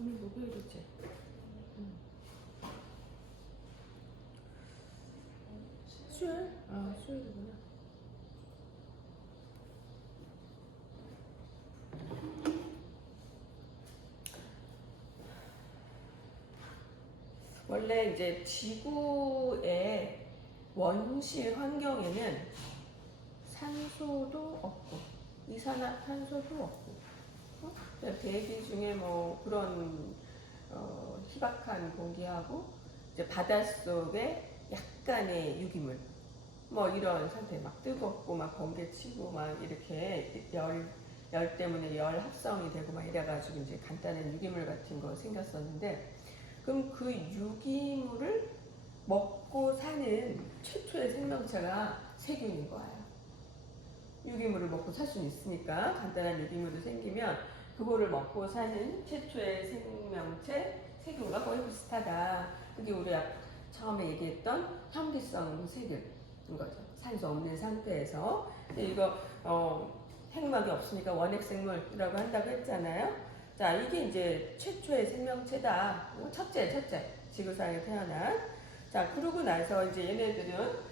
오늘 목요일이지? 수요일? 아, 수요일이구나. 원래 이제 지구의 원시 환경에는 산소도 없고 이산화탄소도 없고 대기 중에 뭐 그런 희박한 공기하고 이제 바닷속에 약간의 유기물 뭐 이런 상태 막 뜨겁고 막 번개치고 막 이렇게 열 때문에 열 합성이 되고 막 이래가지고 이제 간단한 유기물 같은 거 생겼었는데 그럼 그 유기물을 먹고 사는 최초의 생명체가 세균인 거예요. 유기물을 먹고 살 수는 있으니까 간단한 유기물이 생기면 그거를 먹고 사는 최초의 생명체 세균과 거의 비슷하다. 그게 우리 처음에 얘기했던 현기성 세균인 거죠. 산소 없는 상태에서. 이거 핵막이 없으니까 원핵생물이라고 한다고 했잖아요. 자, 이게 이제 최초의 생명체다. 첫째 지구상에 태어난. 자, 그러고 나서 이제 얘네들은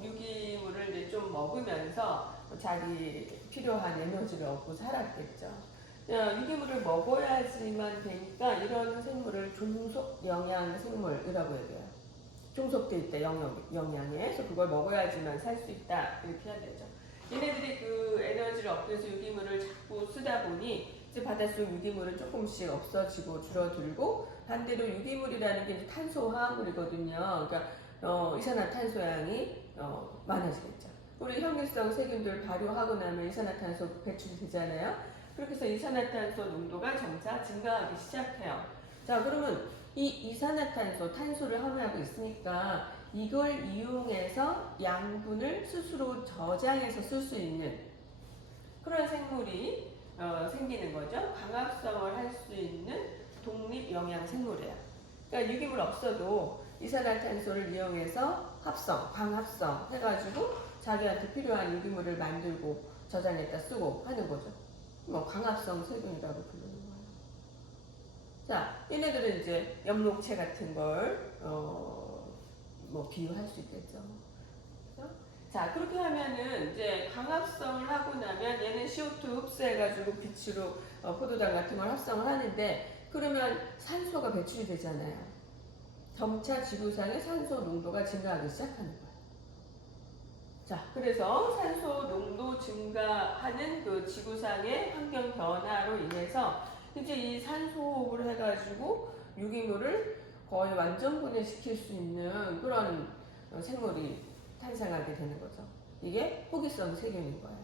유기물을 이제 좀 먹으면서 자기 필요한 에너지를 얻고 살았겠죠. 유기물을 먹어야지만 되니까 이런 생물을 종속 영양 생물이라고 얘기해요. 종속돼 있다 영양에. 그래서 그걸 먹어야지만 살 수 있다 이렇게 해야 되죠. 얘네들이 그 에너지를 얻기 위해서 유기물을 자꾸 쓰다 보니 이제 바닷속 유기물은 조금씩 없어지고 줄어들고 반대로 유기물이라는 게 이제 탄소 화합물이거든요. 그러니까 이산화탄소량이 많아지겠죠. 우리 현기성 세균들 발효하고 나면 이산화탄소 배출이 되잖아요. 그렇게 해서 이산화탄소 농도가 점차 증가하기 시작해요. 자, 그러면 이 이산화탄소, 탄소를 함유하고 있으니까 이걸 이용해서 양분을 스스로 저장해서 쓸 수 있는 그런 생물이 생기는 거죠. 광합성을 할 수 있는 독립영양생물이에요. 그러니까 유기물 없어도 이산화탄소를 이용해서 합성, 광합성 해가지고 자기한테 필요한 유기물을 만들고 저장했다 쓰고 하는 거죠. 뭐 광합성 세균이라고 부르는 거예요. 자, 얘네들은 이제 엽록체 같은 걸 뭐 비유할 수 있겠죠. 그렇죠? 자, 그렇게 하면은 이제 광합성을 하고 나면 얘는 CO2 흡수해가지고 빛으로 포도당 같은 걸 합성을 하는데 그러면 산소가 배출이 되잖아요. 점차 지구상의 산소 농도가 증가하기 시작하는 거예요. 자, 그래서 산소 농도 증가하는 그 지구상의 환경 변화로 인해서 이제 이 산소 호흡을 해가지고 유기물을 거의 완전 분해시킬 수 있는 그런 생물이 탄생하게 되는 거죠. 이게 호기성 세균인 거예요.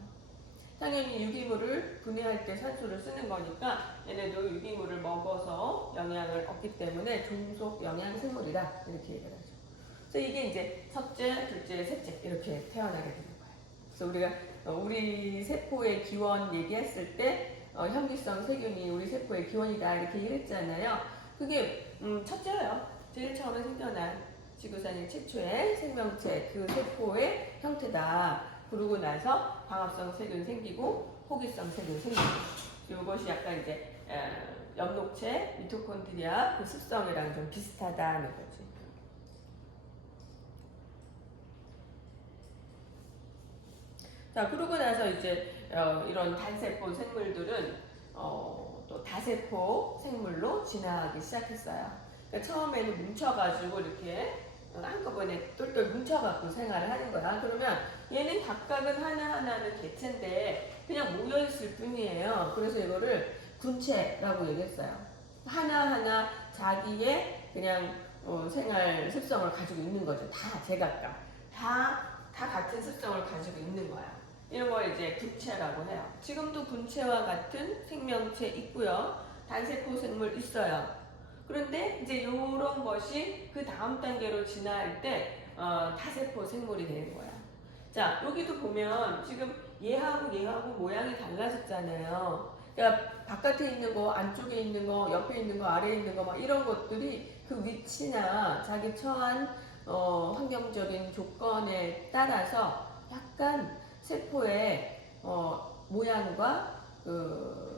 당연히 유기물을 분해할 때 산소를 쓰는 거니까 얘네도 유기물을 먹어서 영양을 얻기 때문에 종속 영양생물이다 이렇게 얘기를 하죠. 그래서 이게 이제 첫째, 둘째, 셋째 이렇게 태어나게 되는 거예요. 그래서 우리가 우리 세포의 기원 얘기했을 때 현기성 세균이 우리 세포의 기원이다 이렇게 얘기했잖아요. 그게 첫째예요. 제일 처음에 생겨난 지구상의 최초의 생명체 그 세포의 형태다. 그러고 나서 광합성 세균 생기고 호기성 세균 생기고 이것이 약간 이제 엽록체, 미토콘드리아 그 습성이랑 좀 비슷하다는 거지. 자, 그러고 나서 이제 이런 단세포 생물들은 또 다세포 생물로 진화하기 시작했어요. 그러니까 처음에는 뭉쳐가지고 이렇게 한꺼번에 똘똘 뭉쳐갖고 생활을 하는 거야. 그러면 얘는 각각은 하나하나는 개체인데 그냥 모여있을 뿐이에요. 그래서 이거를 군체라고 얘기했어요. 하나하나 자기의 그냥 생활 습성을 가지고 있는 거죠. 다 제각각. 다 같은 습성을 가지고 있는 거야. 이런 걸 이제 군체라고 해요. 지금도 군체와 같은 생명체 있고요. 단세포 생물 있어요. 그런데 이제 이런 것이 그 다음 단계로 진화할 때 다세포 생물이 되는 거야. 자, 여기도 보면 지금 얘하고 모양이 달라졌잖아요. 그러니까 바깥에 있는 거, 안쪽에 있는 거, 옆에 있는 거, 아래에 있는 거, 막 이런 것들이 그 위치나 자기 처한 환경적인 조건에 따라서 약간 세포의 모양과 그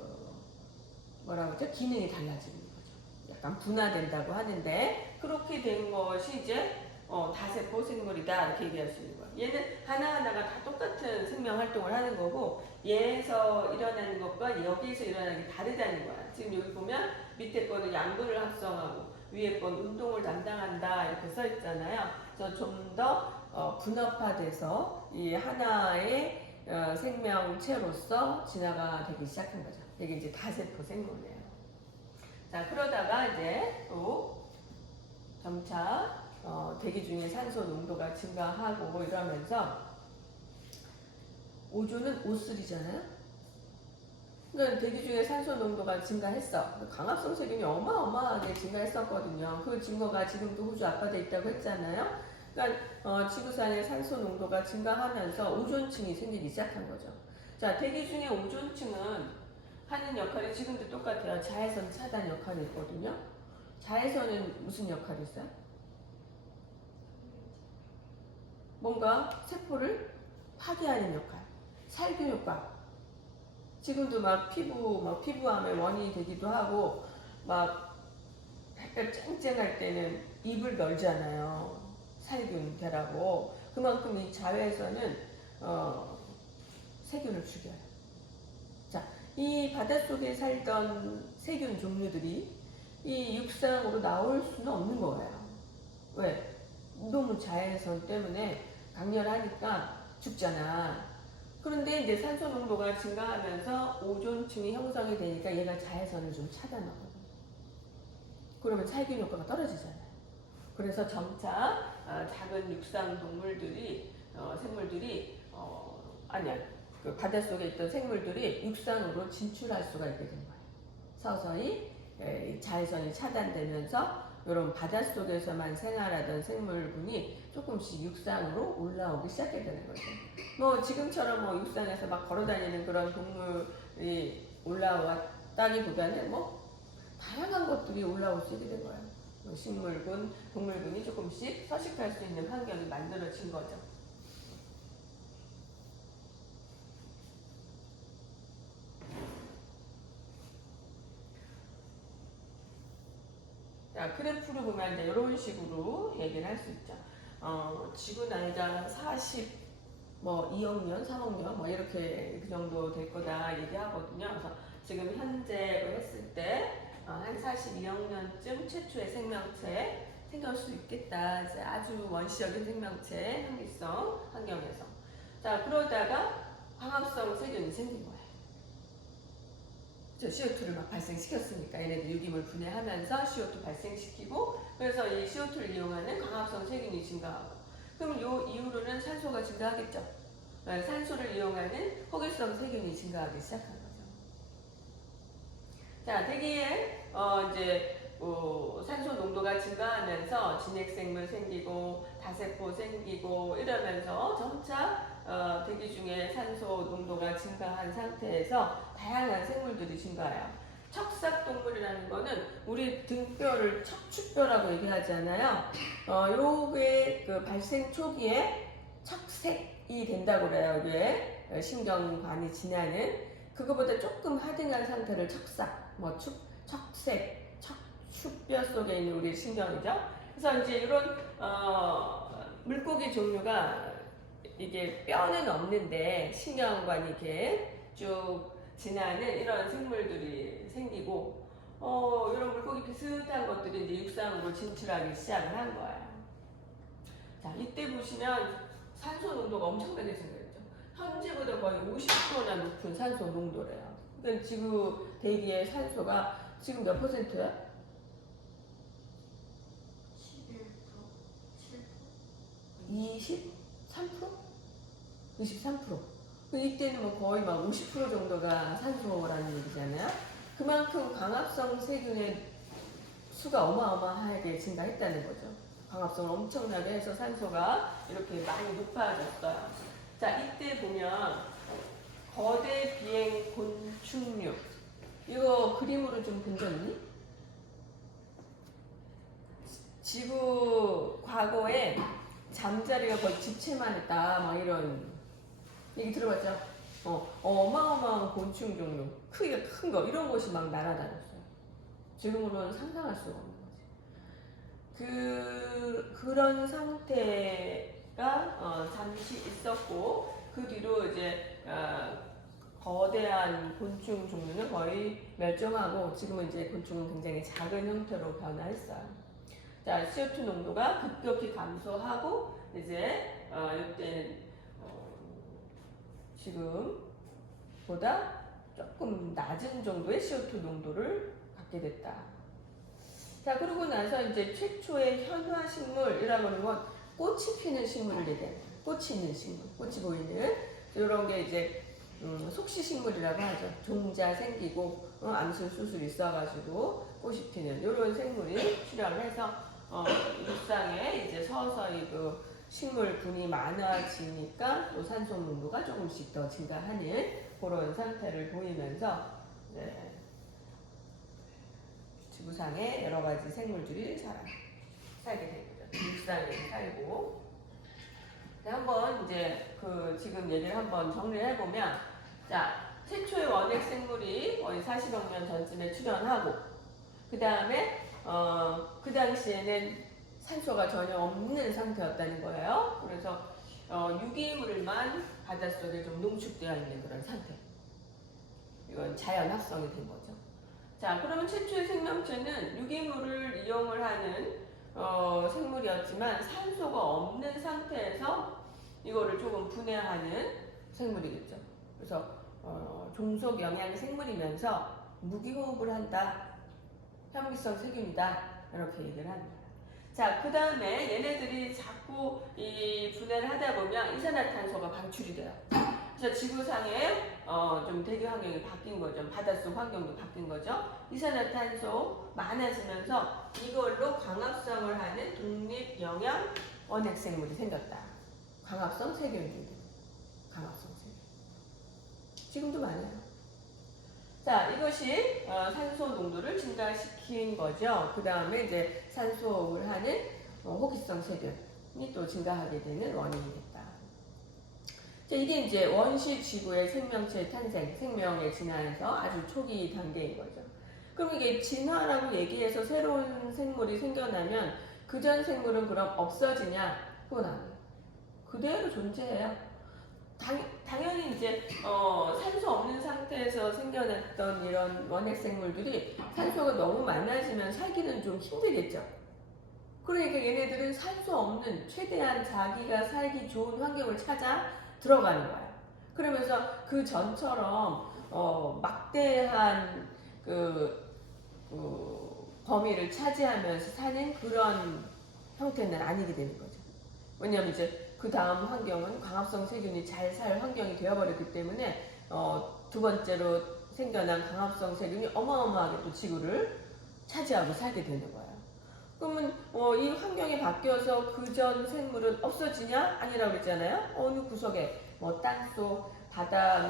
뭐라고 하죠? 기능이 달라지는 거죠. 약간 분화된다고 하는데 그렇게 된 것이 이제 다세포 생물이다 이렇게 얘기할 수 있는 거예요. 얘는 하나하나가 다 똑같은 생명 활동을 하는 거고 얘에서 일어나는 것과 여기에서 일어나는 게 다르다는 거야. 지금 여기 보면 밑에 거는 양분을 합성하고 위에 건 운동을 담당한다 이렇게 써 있잖아요. 그래서 좀 더 분업화돼서 이 하나의 생명체로서 진화가 되기 시작한 거죠. 이게 이제 다세포 생물이에요. 자, 그러다가 이제 또 점차 대기 중에 산소 농도가 증가하고 이러면서 오존은 O3잖아요. 그러니까 대기 중에 산소 농도가 증가했어. 강합성 세균이 어마어마하게 증가했었거든요. 그 증거가 지금도 호주 앞바다에 있다고 했잖아요. 그러니까 지구상의 산소 농도가 증가하면서 오존층이 생기기 시작한 거죠. 자, 대기 중에 오존층은 하는 역할이 지금도 똑같아요. 자외선 차단 역할이 있거든요. 자외선은 무슨 역할이 있어요? 뭔가 세포를 파괴하는 역할, 살균 효과. 지금도 막 피부암의 원인이 되기도 하고, 막 햇볕 쨍쨍할 때는 입을 널잖아요. 살균되라고. 그만큼 이 자외선은 세균을 죽여요. 자, 이 바닷속에 살던 세균 종류들이 이 육상으로 나올 수는 없는 거예요. 왜? 너무 자외선 때문에 강렬하니까 죽잖아. 그런데 이제 산소 농도가 증가하면서 오존층이 형성이 되니까 얘가 자외선을 좀 차단하거든. 그러면 살균 효과가 떨어지잖아요. 그래서 점차 작은 육상 동물들이 생물들이 아니야 그 바닷속에 있던 생물들이 육상으로 진출할 수가 있게 된 거예요. 서서히 자외선이 차단되면서 이런 바닷속에서만 생활하던 생물군이 조금씩 육상으로 올라오기 시작하게 되는 거죠. 뭐 지금처럼 뭐 육상에서 막 걸어다니는 그런 동물이 올라왔다기보다는 뭐 다양한 것들이 올라올 수 있게 된 거예요. 뭐 식물군, 동물군이 조금씩 서식할 수 있는 환경이 만들어진 거죠. 자, 그래프를 보면 이제 이런 식으로 얘기를 할 수 있죠. 지구 나이가 2억 년, 3억 년, 뭐 이렇게 그 정도 될 거다 얘기하거든요. 그래서 지금 현재로 했을 때 한 42억 년쯤 최초의 생명체 생길 수 있겠다. 이제 아주 원시적인 생명체, 항기성 환경에서. 자, 그러다가 광합성 세균이 생긴 거예요. CO2를 막 발생시켰으니까 얘네들 유기물 분해하면서 CO2 발생시키고 그래서 이 CO2를 이용하는 광합성 세균이 증가하고 그럼 요 이후로는 산소가 증가하겠죠. 산소를 이용하는 호기성 세균이 증가하기 시작한 거죠. 자, 대기에 이제 산소 농도가 증가하면서 진핵생물 생기고 다세포 생기고 이러면서 점차 대기 중에 산소 농도가 증가한 상태에서 다양한 생물들이 증가해요. 척삭동물이라는 거는 우리 등뼈를 척추뼈라고 얘기하잖아요. 요게 그 발생 초기에 척색이 된다고 그래요. 이게 신경관이 지나는 그거보다 조금 하등한 상태를 척삭, 척색, 척추뼈 속에 있는 우리 신경이죠. 그래서 이제 이런 물고기 종류가 이게 뼈는 없는데 신경관이 이렇게 쭉 지나는 이런 생물들이 생기고 이런 물고기 비슷한 것들이 이제 육상으로 진출하기 시작을 한 거예요. 자, 이때 보시면 산소 농도가 엄청나게 증가했죠. 현재보다 거의 50%나 높은 산소 농도래요. 그러니까 지구 대기의 산소가 지금 몇 퍼센트야? 23%? 23%. 이때는 뭐 거의 막 50% 정도가 산소라는 얘기잖아요. 그만큼 광합성 세균의 수가 어마어마하게 증가했다는 거죠. 광합성을 엄청나게 해서 산소가 이렇게 많이 높아졌어요. 자, 이때 보면 거대 비행 곤충류 이거 그림으로 좀 본 적 있니? 지구 과거에 잠자리가 거의 집채만 했다 막 이런 얘기 들어봤죠? 어마어마한 곤충 종류 크기가 큰 거 이런 것이 막 날아다녔어요. 지금으로는 상상할 수가 없는 거지. 그런 상태가 잠시 있었고 그 뒤로 이제 거대한 곤충 종류는 거의 멸종하고 지금은 이제 곤충은 굉장히 작은 형태로 변화했어요. 자, CO2 농도가 급격히 감소하고 이제 이때 지금보다 조금 낮은 정도의 CO2 농도를 갖게 됐다. 자, 그러고 나서 이제 최초의 현화 식물이라고 하는 건 꽃이 피는 식물을 얘기해요. 꽃이 있는 식물, 꽃이 보이는 이런 게 이제 속시식물이라고 하죠. 종자 생기고 암술 수술 있어가지고 꽃이 피는 이런 생물이 출현해서 육상에 이제 서서히 그 식물군이 많아지니까 또 산소 농도가 조금씩 더 증가하는 그런 상태를 보이면서 지구상에 여러 가지 생물들이 살게 된 거죠. 육상에 살고. 한번 이제 지금 얘기를 한번 정리를 해보면, 자, 최초의 원핵 생물이 거의 40억 년 전쯤에 출현하고, 그 다음에 그 당시에는 산소가 전혀 없는 상태였다는 거예요. 그래서 유기물만 바닷속에 좀 농축되어 있는 그런 상태. 이건 자연 합성이 된 거죠. 자, 그러면 최초의 생명체는 유기물을 이용을 하는 생물이었지만 산소가 없는 상태에서 이거를 조금 분해하는 생물이겠죠. 그래서 종속 영양 생물이면서 무기호흡을 한다. 혐기성 세균이다. 이렇게 얘기를 합니다. 자, 그 다음에 얘네들이 자꾸 이 분해를 하다 보면 이산화탄소가 방출이 돼요. 그래서 지구상에 좀 대기 환경이 바뀐 거죠. 바닷속 환경도 바뀐 거죠. 이산화탄소 많아지면서 이걸로 광합성을 하는 독립영양 원핵생물이 생겼다. 광합성 세균들. 광합성 세균. 지금도 많아요. 자, 이것이 산소 농도를 증가시킨 거죠. 그 다음에 이제 산소를 하는 호기성 세균이 또 증가하게 되는 원인이 됐다. 자, 이게 이제 원시 지구의 생명체 탄생, 생명의 진화에서 아주 초기 단계인 거죠. 그럼 이게 진화라고 얘기해서 새로운 생물이 생겨나면 그전 생물은 그럼 없어지냐? 그건 아니에요. 그대로 존재해요. 당연히 이제 산소 없는 상태에서 생겨났던 이런 원핵 생물들이 산소가 너무 많아지면 살기는 좀 힘들겠죠. 그러니까 얘네들은 산소 없는 최대한 자기가 살기 좋은 환경을 찾아 들어가는 거예요. 그러면서 그 전처럼 막대한 범위를 차지하면서 사는 그런 형태는 아니게 되는 거죠. 왜냐하면 이제 그 다음 환경은 광합성 세균이 잘 살 환경이 되어버렸기 때문에 두 번째로 생겨난 광합성 세균이 어마어마하게 또 지구를 차지하고 살게 되는 거예요. 그러면 이 환경이 바뀌어서 그전 생물은 없어지냐? 아니라고 그랬잖아요. 어느 구석에 땅속, 바다,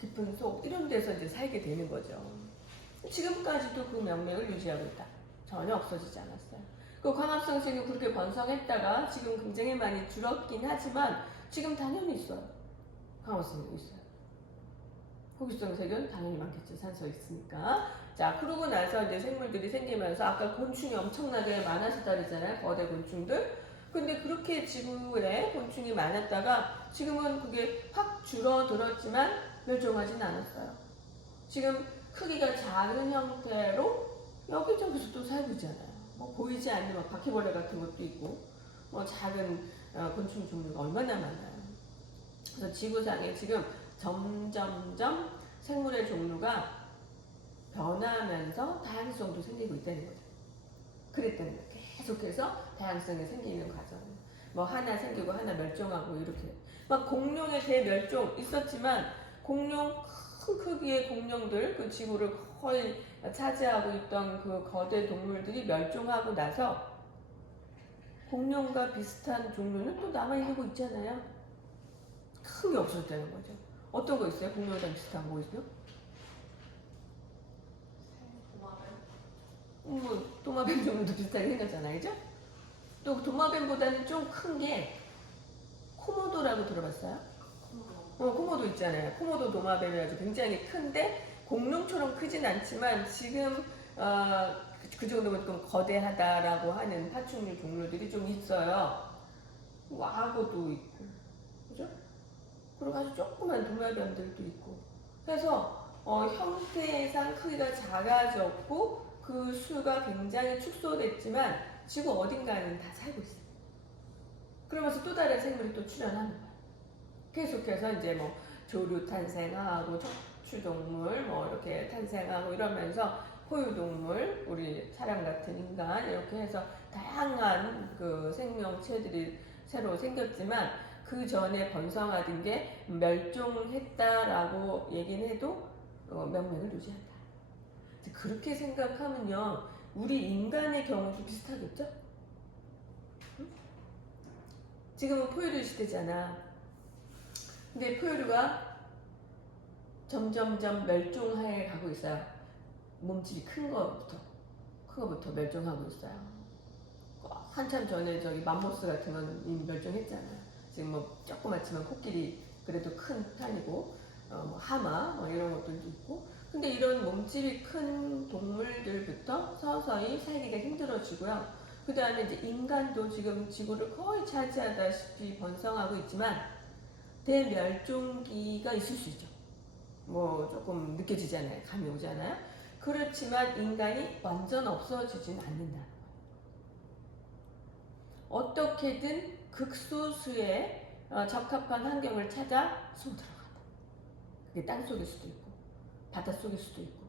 깊은 속 이런 데서 이제 살게 되는 거죠. 지금까지도 그 명맥을 유지하고 있다. 전혀 없어지지 않았어요. 그 광합성 세균이 그렇게 번성했다가 지금 굉장히 많이 줄었긴 하지만 지금 당연히 있어요. 광합성 세균 있어요. 호기성 세균 당연히 많겠죠. 산소 있으니까. 자, 그러고 나서 이제 생물들이 생기면서 아까 곤충이 엄청나게 많아졌다 그랬잖아요. 거대 곤충들. 근데 그렇게 지구에 곤충이 많았다가 지금은 그게 확 줄어들었지만 멸종하진 않았어요. 지금 크기가 작은 형태로 여기저기서 또 살고 있잖아요. 보이지 않는 바퀴벌레 같은 것도 있고 작은 곤충 종류가 얼마나 많아요. 그래서 지구상에 지금 점점점 생물의 종류가 변하면서 다양성도 생기고 있다는 거죠. 그랬다는 거예요. 계속해서 다양성이 생기는 과정. 하나 생기고 하나 멸종하고 이렇게. 공룡의 대멸종 있었지만 공룡 큰 크기의 공룡들 그 지구를 거의 차지하고 있던 그 거대 동물들이 멸종하고 나서 공룡과 비슷한 종류는 또 남아있는 거 있잖아요. 크게 없어졌다는 거죠. 어떤 거 있어요? 공룡이랑 비슷한 거 있어요? 도마뱀 종류도 비슷하게 생겼잖아요. 그죠? 또 도마뱀보다는 좀 큰 게 코모도라고 들어봤어요? 코모도 있잖아요. 코모도 도마뱀이 아주 굉장히 큰데 공룡처럼 크진 않지만 지금 그 정도면 좀 거대하다라고 하는 파충류 동물들이 좀 있어요. 악어도 있고, 그죠? 그리고 아주 조그만 도마뱀들도 있고. 그래서 형태상 크기가 작아졌고 그 수가 굉장히 축소됐지만 지구 어딘가는 다 살고 있어요. 그러면서 또 다른 생물이 또 출현하는 거예요. 계속해서 이제 뭐 조류 탄생하고 척추동물 뭐 이렇게 탄생하고 이러면서 포유동물, 우리 사람 같은 인간 이렇게 해서 다양한 그 생명체들이 새로 생겼지만 그 전에 번성하던 게 멸종했다라고 얘기는 해도 명맥을 유지한다. 그렇게 생각하면요, 우리 인간의 경우도 비슷하겠죠? 응? 지금은 포유류 시대잖아. 근데 포유류가 점점점 멸종해 가고 있어요. 몸집이 큰 거부터 멸종하고 있어요. 한참 전에 저기 맘모스 같은 건 이미 멸종했잖아요. 지금 뭐 조그맣지만 코끼리 그래도 큰 편이고, 뭐 하마 뭐 이런 것들도 있고. 근데 이런 몸집이 큰 동물들부터 서서히 살기가 힘들어지고요. 그 다음에 이제 인간도 지금 지구를 거의 차지하다시피 번성하고 있지만 대멸종기가 있을 수 있죠. 뭐 조금 느껴지잖아요. 감이 오잖아요. 그렇지만 인간이 완전 없어지진 않는다는 거예요. 어떻게든 극소수의 적합한 환경을 찾아 숨어 들어간다. 그게 땅속일 수도 있고 바닷속일 수도 있고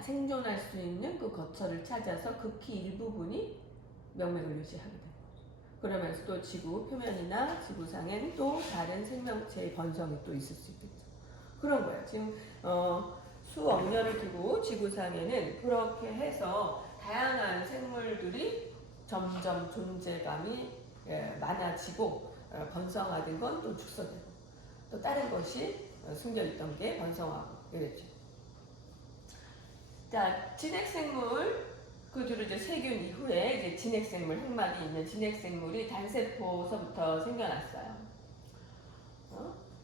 생존할 수 있는 그 거처를 찾아서 극히 일부분이 명맥을 유지하게 됩니다. 그러면서 또 지구 표면이나 지구상엔 또 다른 생명체의 번성이 또 있을 수 있겠죠. 그런 거예요. 지금 수억 년을 두고 지구상에는 그렇게 해서 다양한 생물들이 점점 존재감이 많아지고 번성하던 건 또 축소되고 또 다른 것이 숨겨있던 게 번성하고 이랬죠. 자, 진핵생물 그 뒤로 이제 세균 이후에 이제 진핵생물, 핵막이 있는 진핵생물이 단세포서부터 생겨났어요.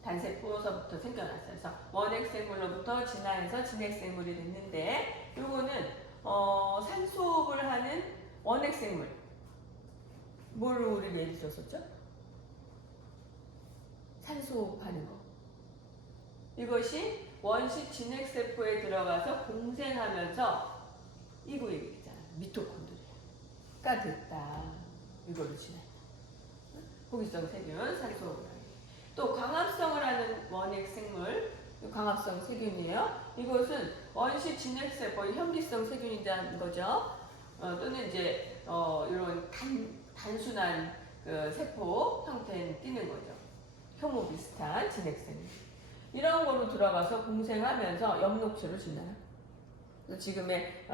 단세포서부터 생겨났어요. 그래서 원핵생물로부터 진화해서 진핵생물이 됐는데, 요거는 산소호흡을 하는 원핵생물. 뭘 우리 예를 들었었죠? 산소호흡하는 거. 이것이 원시 진핵세포에 들어가서 공생하면서 이거 얘기잖아. 미토콘드리아가 됐다. 이걸로 진화했다. 호기성 세균, 산소호흡을 하는. 또 광합성을 하는 원핵생물, 광합성 세균이에요. 이것은 원시 진핵세포, 현기성 세균이라는 거죠. 또는 이제 이런 단순한 그 세포 형태는 띄는 거죠. 효모 비슷한 진핵생물. 이런 거로 들어가서 공생하면서 엽록체로 진화해요. 지금의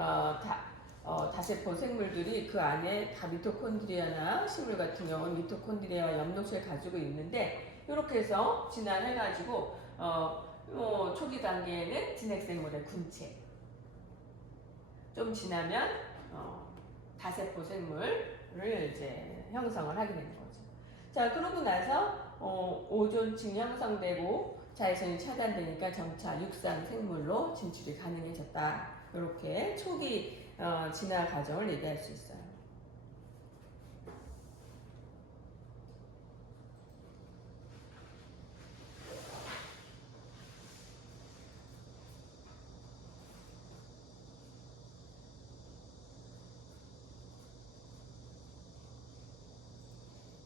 다세포 생물들이 그 안에 다 미토콘드리아나 식물 같은 경우는 미토콘드리아와 엽록체를 가지고 있는데, 이렇게 해서 진화해가지고 초기 단계에는 진핵생물의 군체, 좀 지나면 다세포 생물을 이제 형성을 하게 되는 거죠. 자, 그러고 나서 오존층 형성되고 자외선이 차단되니까 점차 육상 생물로 진출이 가능해졌다. 이렇게 초기 진화 과정을 얘기할 수 있어요.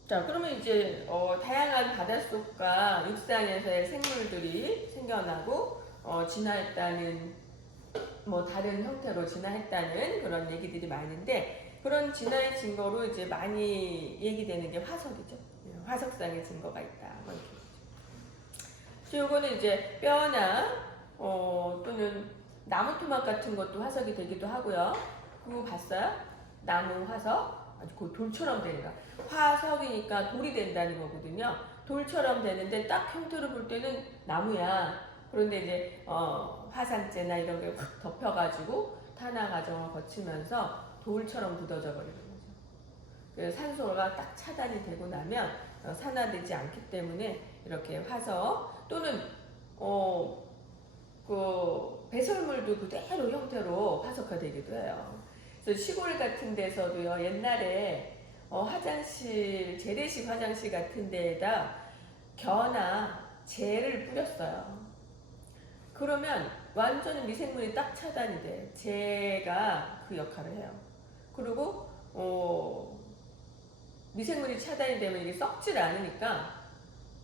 자, 그러면 이제 다양한 바닷속과 육상에서의 생물들이 생겨나고 진화했다는, 뭐 다른 형태로 진화했다는 그런 얘기들이 많은데, 그런 진화의 증거로 이제 많이 얘기되는 게 화석이죠. 화석상의 증거가 있다. 뭐 이렇게. 요거는 이제 뼈나 또는 나무 토막 같은 것도 화석이 되기도 하고요. 그거 봤어요? 나무 화석? 아주 그 돌처럼 되는 거. 화석이니까 돌이 된다는 거거든요. 돌처럼 되는데 딱 형태로 볼 때는 나무야. 그런데 이제 화산재나 이런 게 확 덮여가지고 탄화 과정을 거치면서 돌처럼 굳어져 버리는 거죠. 그래서 산소가 딱 차단이 되고 나면 산화되지 않기 때문에 이렇게 화석 또는 그 배설물도 그대로 형태로 화석화되기도 해요. 그래서 시골 같은 데서도요, 옛날에 화장실, 재래식 화장실 같은 데에다 겨나 재를 뿌렸어요. 그러면 완전히 미생물이 딱 차단이 돼요. 재가 그 역할을 해요. 그리고 미생물이 차단이 되면 이게 썩질 않으니까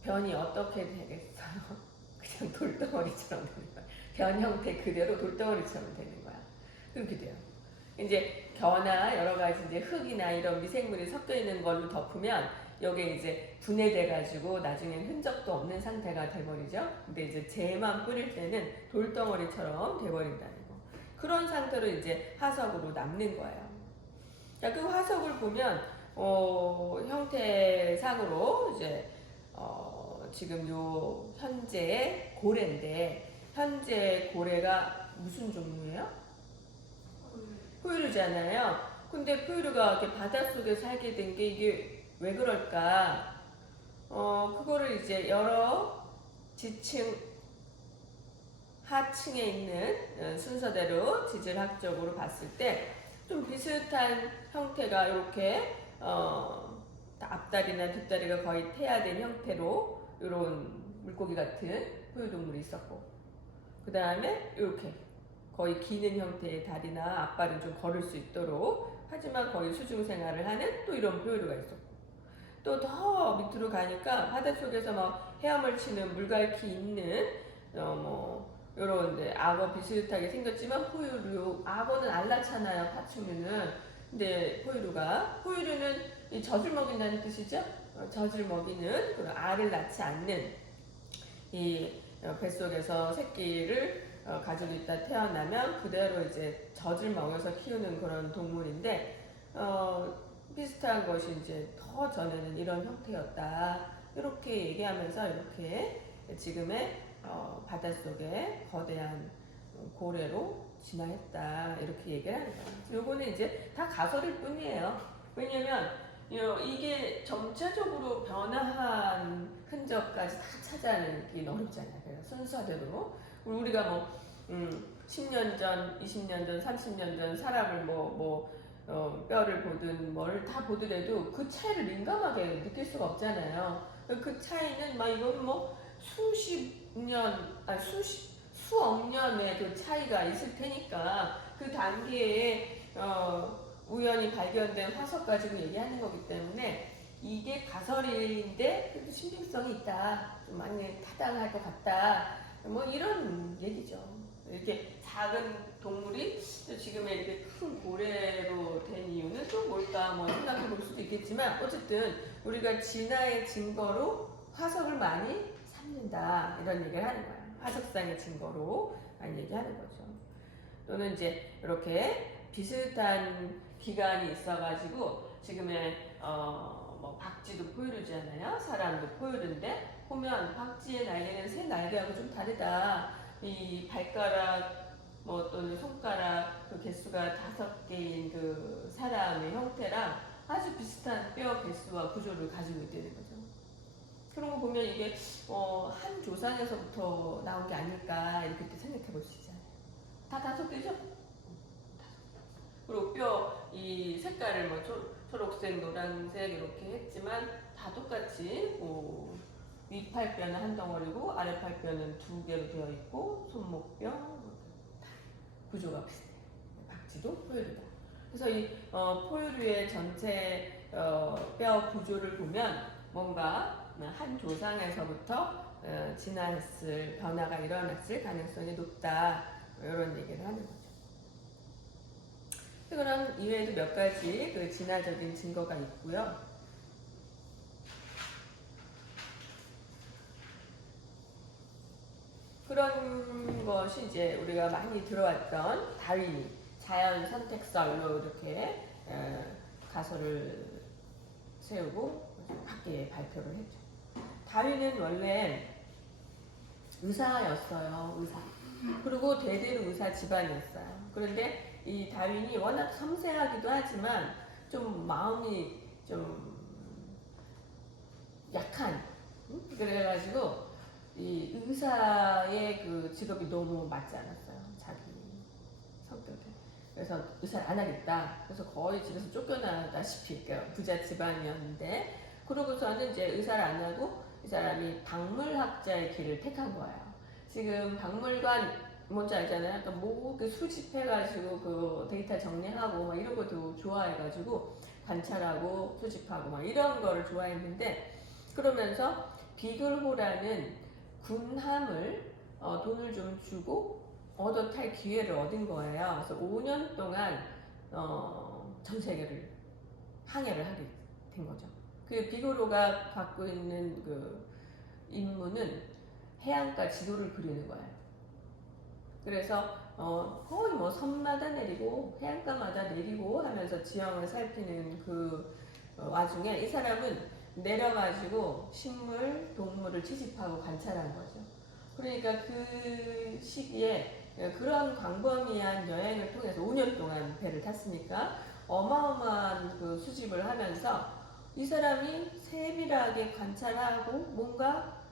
변이 어떻게 되겠어요? 그냥 돌덩어리처럼 되는 거야. 변 형태 그대로 돌덩어리처럼 되는 거야. 그렇게 돼요. 이제 겨나 여러 가지 이제 흙이나 이런 미생물이 섞여 있는 걸로 덮으면 여기에 이제 분해돼가지고 나중엔 흔적도 없는 상태가 돼버리죠. 근데 이제 재만 뿌릴 때는 돌덩어리처럼 돼버린다는 거. 그런 상태로 이제 화석으로 남는 거예요. 자, 그 화석을 보면 형태상으로 이제 지금 요 현재 고래인데 현재 고래가 무슨 종류예요? 포유류잖아요. 근데 포유류가 이렇게 바닷속에 살게 된 게 이게 왜 그럴까? 그거를 이제 여러 지층, 하층에 있는 순서대로 지질학적으로 봤을 때 좀 비슷한 형태가 이렇게 앞다리나 뒷다리가 거의 태아된 형태로 이런 물고기 같은 포유동물이 있었고, 그 다음에 이렇게 거의 기는 형태의 다리나 앞발은 좀 걸을 수 있도록 하지만 거의 수중 생활을 하는 또 이런 포유류가 있었고, 또 더 밑으로 가니까 바닷속에서 막 헤엄을 치는 물갈퀴 있는 요런 악어 비슷하게 생겼지만 포유류, 악어는 알라잖아요, 파충류는. 근데 포유류는 이 젖을 먹인다는 뜻이죠. 젖을 먹이는 그런 알을 낳지 않는 이 뱃속에서 새끼를 가지고 있다 태어나면 그대로 이제 젖을 먹여서 키우는 그런 동물인데 비슷한 것이 이제 더 전에는 이런 형태였다. 이렇게 얘기하면서 이렇게 지금의 바닷속에 거대한 고래로 진화했다. 이렇게 얘기를 하는 거예요. 요거는 이제 다 가설일 뿐이에요. 왜냐면 이게 전체적으로 변화한 흔적까지 다 찾아내기 어렵잖아요. 그래서 순서대로 우리가 10년 전, 20년 전, 30년 전 사람을 뼈를 보든 뭘 다 보더라도 그 차이를 민감하게 느낄 수가 없잖아요. 그 차이는 이건 수십 년, 수억 년의 그 차이가 있을 테니까 그 단계에 우연히 발견된 화석 가지고 얘기하는 거기 때문에 이게 가설인데 그래도 신빙성이 있다. 좀 많이 타당할 것 같다. 이런 얘기죠. 이렇게 작은 동물이 지금의 이렇게 큰 고래로 된 이유는 또 뭘까 생각해 볼 수도 있겠지만 어쨌든 우리가 진화의 증거로 화석을 많이 삼는다. 이런 얘기를 하는 거예요. 화석상의 증거로 많이 얘기하는 거죠. 또는 이제 이렇게 비슷한 기간이 있어가지고 지금의 박쥐도 포유류잖아요. 사람도 포유류인데 보면 박쥐의 날개는 새 날개하고 좀 다르다. 이 발가락 또는 손가락 그 개수가 5개인 그 사람의 형태랑 아주 비슷한 뼈 개수와 구조를 가지고 있다는 거죠. 그런 거 보면 이게 한 조상에서부터 나온 게 아닐까 이렇게 생각해 볼 수 있잖아요. 다 5개죠? 그리고 뼈 이 색깔을 초록색, 노란색 이렇게 했지만 다 똑같이 윗팔뼈는 한 덩어리고 아랫팔뼈는 2개로 되어 있고 손목뼈 구조가 비슷해요. 박쥐도 포유류다. 그래서 이 포유류의 전체 뼈 구조를 보면 뭔가 한 조상에서부터 진화했을 변화가 일어났을 가능성이 높다. 이런 얘기를 하는 거죠. 그런 이외에도 몇 가지 그 진화적인 증거가 있고요. 그런 것이 이제 우리가 많이 들어왔던 다윈이 자연 선택설로 이렇게 가설을 세우고 밖에 발표를 했죠. 다윈은 원래 의사였어요. 의사. 그리고 대대로 의사 집안이었어요. 그런데 이 다윈이 워낙 섬세하기도 하지만 좀 마음이 좀 약한 그래가지고 이 의사의 그 직업이 너무 맞지 않았어요. 그래서 의사를 안 하겠다. 그래서 거의 집에서 쫓겨나다시피, 그러니까 부자 집안이었는데, 그러고서는 이제 의사를 안 하고 이 사람이 박물학자의 길을 택한 거예요. 지금 박물관 뭔지 알잖아요. 그러니까 그 수집해가지고 그 데이터 정리하고 막 이런 것도 좋아해가지고 관찰하고 수집하고 막 이런 거를 좋아했는데, 그러면서 비글호라는 군함을 돈을 좀 주고 얻어 탈 기회를 얻은 거예요. 그래서 5년 동안 전 세계를 항해를 하게 된 거죠. 그 비고로가 갖고 있는 그 임무는 해안가 지도를 그리는 거예요. 그래서 거의 뭐 섬마다 내리고 해안가마다 내리고 하면서 지형을 살피는 그 와중에 이 사람은 내려가지고 식물, 동물을 채집하고 관찰한 거죠. 그러니까 그 시기에 그런 광범위한 여행을 통해서 5년 동안 배를 탔으니까 어마어마한 그 수집을 하면서 이 사람이 세밀하게 관찰하고 뭔가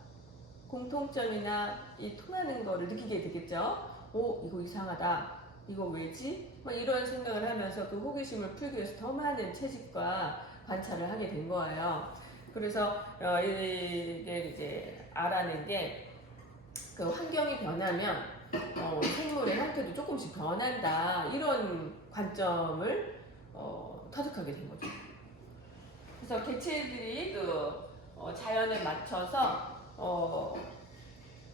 공통점이나 이 통하는 거를 느끼게 되겠죠. 이거 이상하다. 이거 왜지? 막 이런 생각을 하면서 그 호기심을 풀기 위해서 더 많은 채집과 관찰을 하게 된 거예요. 그래서 이게 이제 알아낸 게 그 환경이 변하면 생물의 형태도 조금씩 변한다. 이런 관점을 터득하게 된 거죠. 그래서 개체들이 그 자연에 맞춰서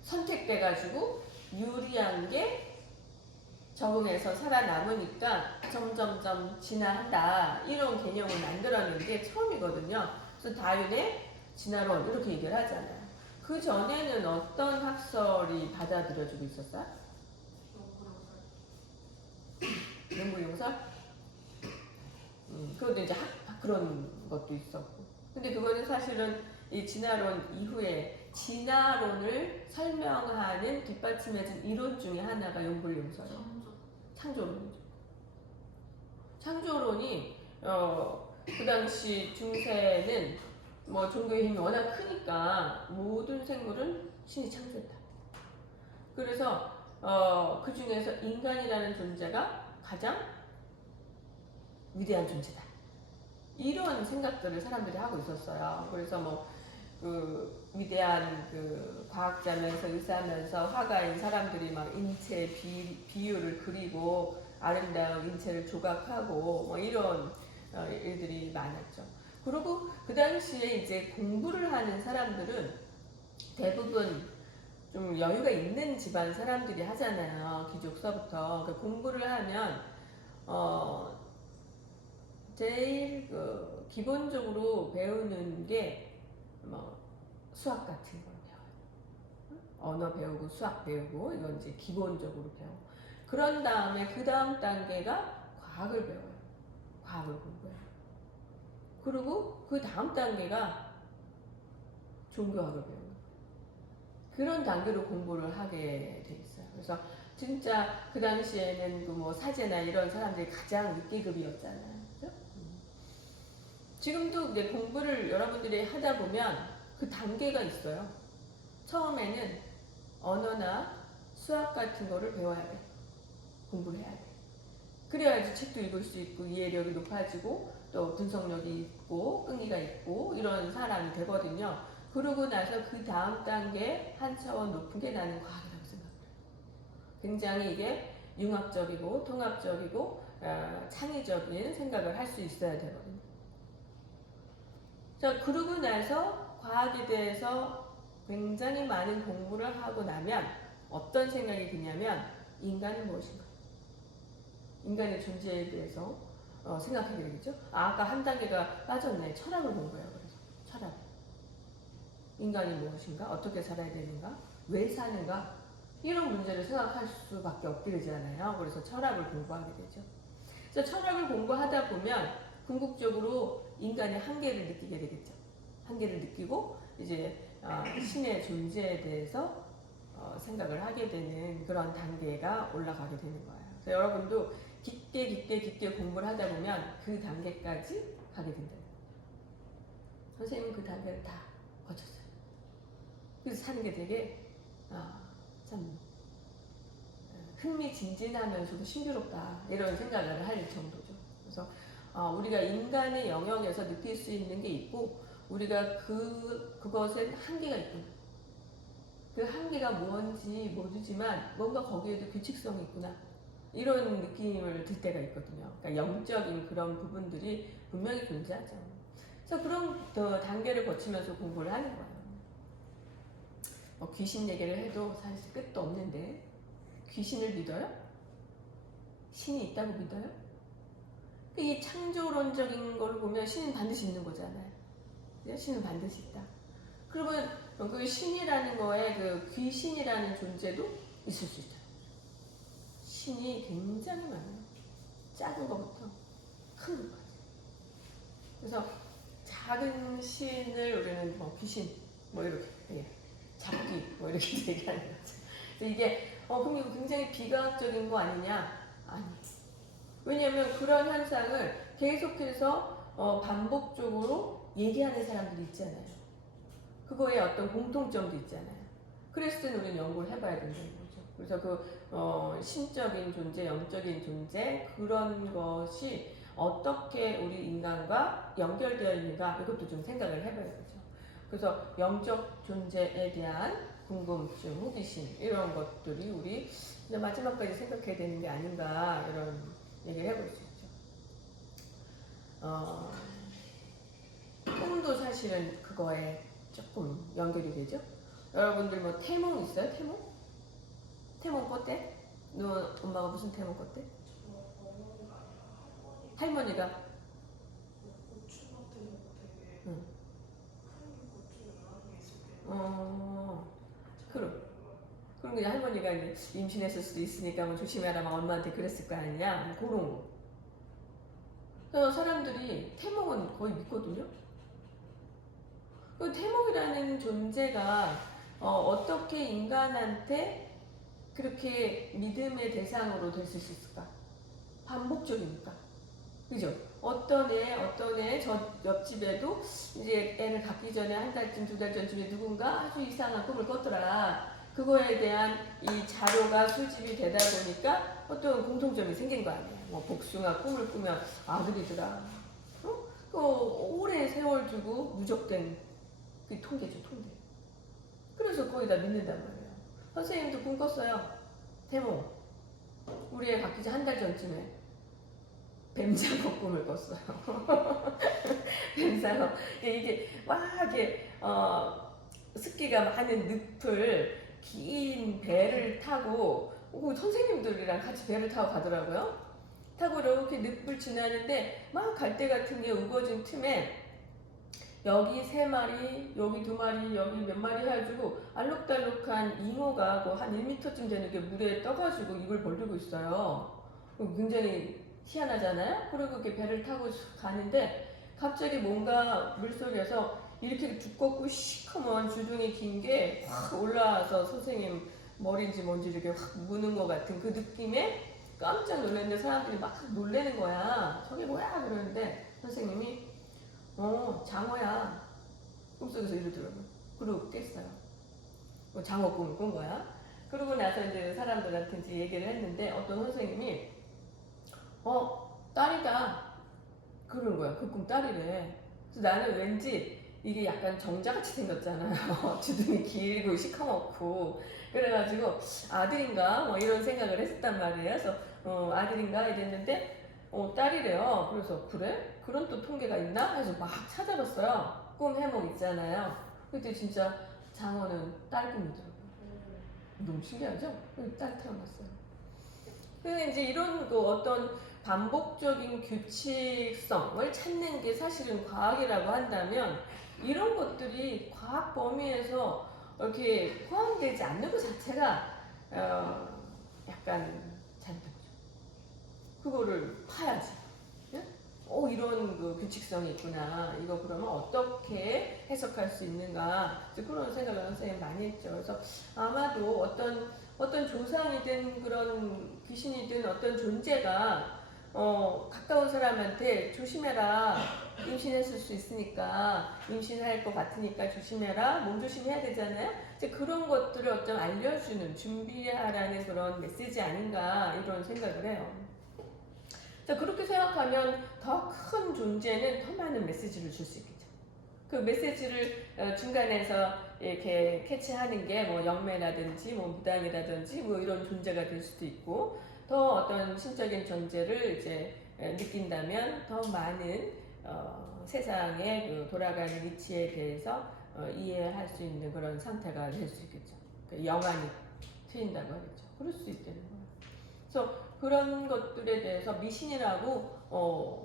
선택돼가지고 유리한 게 적응해서 살아남으니까 점점점 진화한다. 이런 개념을 만들어낸 게 처음이거든요. 그래서 다윈의 진화론 이렇게 얘기를 하잖아요. 그 전에는 어떤 학설이 받아들여지고 있었어요? 연구용설? 그것도 이제 그런 것도 있었고. 근데 그거는 사실은 이 진화론 이후에 진화론을 설명하는 뒷받침해준 이론 중에 하나가 연불용설이에요. 창조론이죠. 창조론이 그 당시 중세는 뭐 종교의 힘이 워낙 크니까 모든 생물은 신이 창조했다. 그래서 그 중에서 인간이라는 존재가 가장 위대한 존재다. 이런 생각들을 사람들이 하고 있었어요. 그래서 뭐 그 위대한 그 과학자면서 의사면서 화가인 사람들이 막 인체 비율을 그리고 아름다운 인체를 조각하고 뭐 이런 일들이 많았죠. 그리고 그 당시에 이제 공부를 하는 사람들은 대부분 좀 여유가 있는 집안 사람들이 하잖아요. 귀족서부터. 그러니까 공부를 하면 제일 그 기본적으로 배우는 게 뭐 수학 같은 걸 배워요. 언어 배우고 수학 배우고 이건 이제 기본적으로 배워. 그런 다음에 그 다음 단계가 과학을 배워요. 과학을 공부해요. 그리고 그 다음 단계가 종교학을 배워요. 그런 단계로 공부를 하게 돼 있어요. 그래서 진짜 그 당시에는 그 뭐 사제나 이런 사람들이 가장 윗계급이었잖아요. 그죠? 지금도 이제 공부를 여러분들이 하다 보면 그 단계가 있어요. 처음에는 언어나 수학 같은 거를 배워야 돼. 공부를 해야 돼. 그래야지 책도 읽을 수 있고 이해력이 높아지고 또 분석력이 있고 끈기가 있고 이런 사람이 되거든요. 그러고 나서 그 다음 단계 한 차원 높은 게 나는 과학이라고 생각해요. 굉장히 이게 융합적이고 통합적이고 창의적인 생각을 할 수 있어야 되거든요. 자, 그러고 나서 과학에 대해서 굉장히 많은 공부를 하고 나면 어떤 생각이 드냐면 인간은 무엇인가? 인간의 존재에 대해서 생각하게 되겠죠. 아까 한 단계가 빠졌네. 철학을 공부해요. 그래서 철학. 인간이 무엇인가? 어떻게 살아야 되는가? 왜 사는가? 이런 문제를 생각할 수밖에 없게 되잖아요. 그래서 철학을 공부하게 되죠. 그래서 철학을 공부하다 보면 궁극적으로 인간의 한계를 느끼게 되겠죠. 한계를 느끼고 이제 신의 존재에 대해서 생각을 하게 되는 그런 단계가 올라가게 되는 거예요. 그래서 여러분도 깊게 공부를 하다 보면 그 단계까지 가게 된다. 선생님은 그 단계를 다 거쳤어요. 그래서 사는 게 되게 참 흥미진진하면서도 신비롭다 이런 생각을 할 정도죠. 그래서 우리가 인간의 영역에서 느낄 수 있는 게 있고 우리가 그것엔 한계가 있구나. 그 한계가 뭔지 모르지만 뭔가 거기에도 규칙성이 있구나. 이런 느낌을 들 때가 있거든요. 그러니까 영적인 그런 부분들이 분명히 존재하죠. 그래서 그런 단계를 거치면서 공부를 하는 거예요. 귀신 얘기를 해도 사실 끝도 없는데 귀신을 믿어요? 신이 있다고 믿어요? 이 창조론적인 걸 보면 신은 반드시 있는 거잖아요. 신은 반드시 있다. 그러면 그 신이라는 거에 그 귀신이라는 존재도 있을 수 있다. 신이 굉장히 많아요. 작은 것부터 큰 것까지. 그래서 작은 신을 우리는 귀신 이렇게 잡기 이렇게 얘기하는 거죠. 그래서 이게 그럼 이거 굉장히 비과학적인 거 아니냐? 아니. 왜냐하면 그런 현상을 계속해서 반복적으로 얘기하는 사람들이 있잖아요. 그거에 어떤 공통점도 있잖아요. 그랬을 때는 우리는 연구를 해봐야 된다는 거죠. 그래서 신적인 존재, 영적인 존재 그런 것이 어떻게 우리 인간과 연결되어 있는가 이것도 좀 생각을 해봐야 되죠. 그래서 영적 존재에 대한 궁금증, 호기심 이런 것들이 우리 이제 마지막까지 생각해야 되는 게 아닌가 이런 얘기를 해볼 수 있죠. 꿈도 사실은 그거에 조금 연결이 되죠. 여러분들 태몽 있어요? 태몽? 태몽 꿨대? 너 엄마가 무슨 태몽 꿨대? 할머니가 고추 같은 거 되게 응. 큰 고추 나는 게 있을 때 그럼 그냥 할머니가 이제 임신했을 수도 있으니까 조심해라 막 엄마한테 그랬을 거 아니냐 그런 거. 그래서 사람들이 태몽은 거의 믿거든요. 그 태몽이라는 존재가 어떻게 인간한테 그렇게 믿음의 대상으로 될 수 있을까? 반복적이니까. 그죠? 어떤 애, 저 옆집에도 이제 애를 갖기 전에 한 달쯤, 두 달 전쯤에 누군가 아주 이상한 꿈을 꿨더라. 그거에 대한 이 자료가 수집이 되다 보니까 어떤 공통점이 생긴 거 아니에요. 복숭아 꿈을 꾸면 아들이더라. 그 오랜 세월 두고 누적된 그 통계죠, 통계. 그래서 거의 다 믿는단 말이에요. 선생님도 꿈 꿨어요. 태몽. 우리 애 갖기 전 한 달 전쯤에 뱀장어 꿈을 꿨어요. 뱀장어. 이게 습기가 많은 늪을 긴 배를 타고 선생님들이랑 같이 배를 타고 가더라고요. 타고 이렇게 늪을 지나는데 막 갈 때 같은 게 우거진 틈에 여기 3마리, 여기 2마리, 여기 몇 마리 해가지고 알록달록한 잉어가 한 1m쯤 되는 게 물에 떠가지고 입을 벌리고 있어요. 굉장히 희한하잖아요? 그리고 이렇게 배를 타고 가는데 갑자기 뭔가 물속에서 이렇게 두껍고 시커먼 주둥이 긴 게 확 올라와서 선생님 머리인지 뭔지 이렇게 확 무는 것 같은 그 느낌에 깜짝 놀랐는데 사람들이 막 놀래는 거야. 저게 뭐야? 그러는데 선생님이 장어야. 꿈속에서 이러더라고요. 그러고 깼어요. 장어 꿈을 꾼 거야. 그러고 나서 이제 사람들한테 이제 얘기를 했는데 어떤 선생님이 딸이다. 그러는 거야. 그 꿈 딸이래. 그래서 나는 왠지 이게 약간 정자같이 생겼잖아요. 주둥이 길고 시커멓고. 그래가지고 아들인가? 이런 생각을 했었단 말이에요. 그래서 아들인가? 이랬는데 딸이래요. 그래서 그래? 그런 또 통계가 있나? 해서 막 찾아봤어요. 꿈 해몽 있잖아요. 그때 진짜 장어는 딸 꿈이더라고요. 너무 신기하죠? 딸 태어났어요. 근데 이제 이런 어떤 반복적인 규칙성을 찾는 게 사실은 과학이라고 한다면 이런 것들이 과학 범위에서 이렇게 포함되지 않는 것 자체가 약간 잔뜩이죠. 그거를 파야지. 예? 이런 규칙성이 있구나. 이거 그러면 어떻게 해석할 수 있는가. 그런 생각을 선생님 많이 했죠. 그래서 아마도 어떤 조상이든 그런 귀신이든 어떤 존재가 가까운 사람한테 조심해라. 임신했을 수 있으니까, 임신할 것 같으니까 조심해라. 몸 조심해야 되잖아요. 이제 그런 것들을 어쩜 알려주는, 준비하라는 그런 메시지 아닌가, 이런 생각을 해요. 자, 그렇게 생각하면 더 큰 존재는 더 많은 메시지를 줄 수 있겠죠. 그 메시지를 중간에서 이렇게 캐치하는 게 뭐 영매라든지 뭐 무당이라든지 뭐 이런 존재가 될 수도 있고, 더 어떤 신적인 존재를 이제 느낀다면 더 많은 세상의 그 돌아가는 이치에 대해서 이해할 수 있는 그런 상태가 될 수 있겠죠. 그 영안이 트인다고 하겠죠. 그럴 수 있다는 거예요. 그래서 그런 것들에 대해서 미신이라고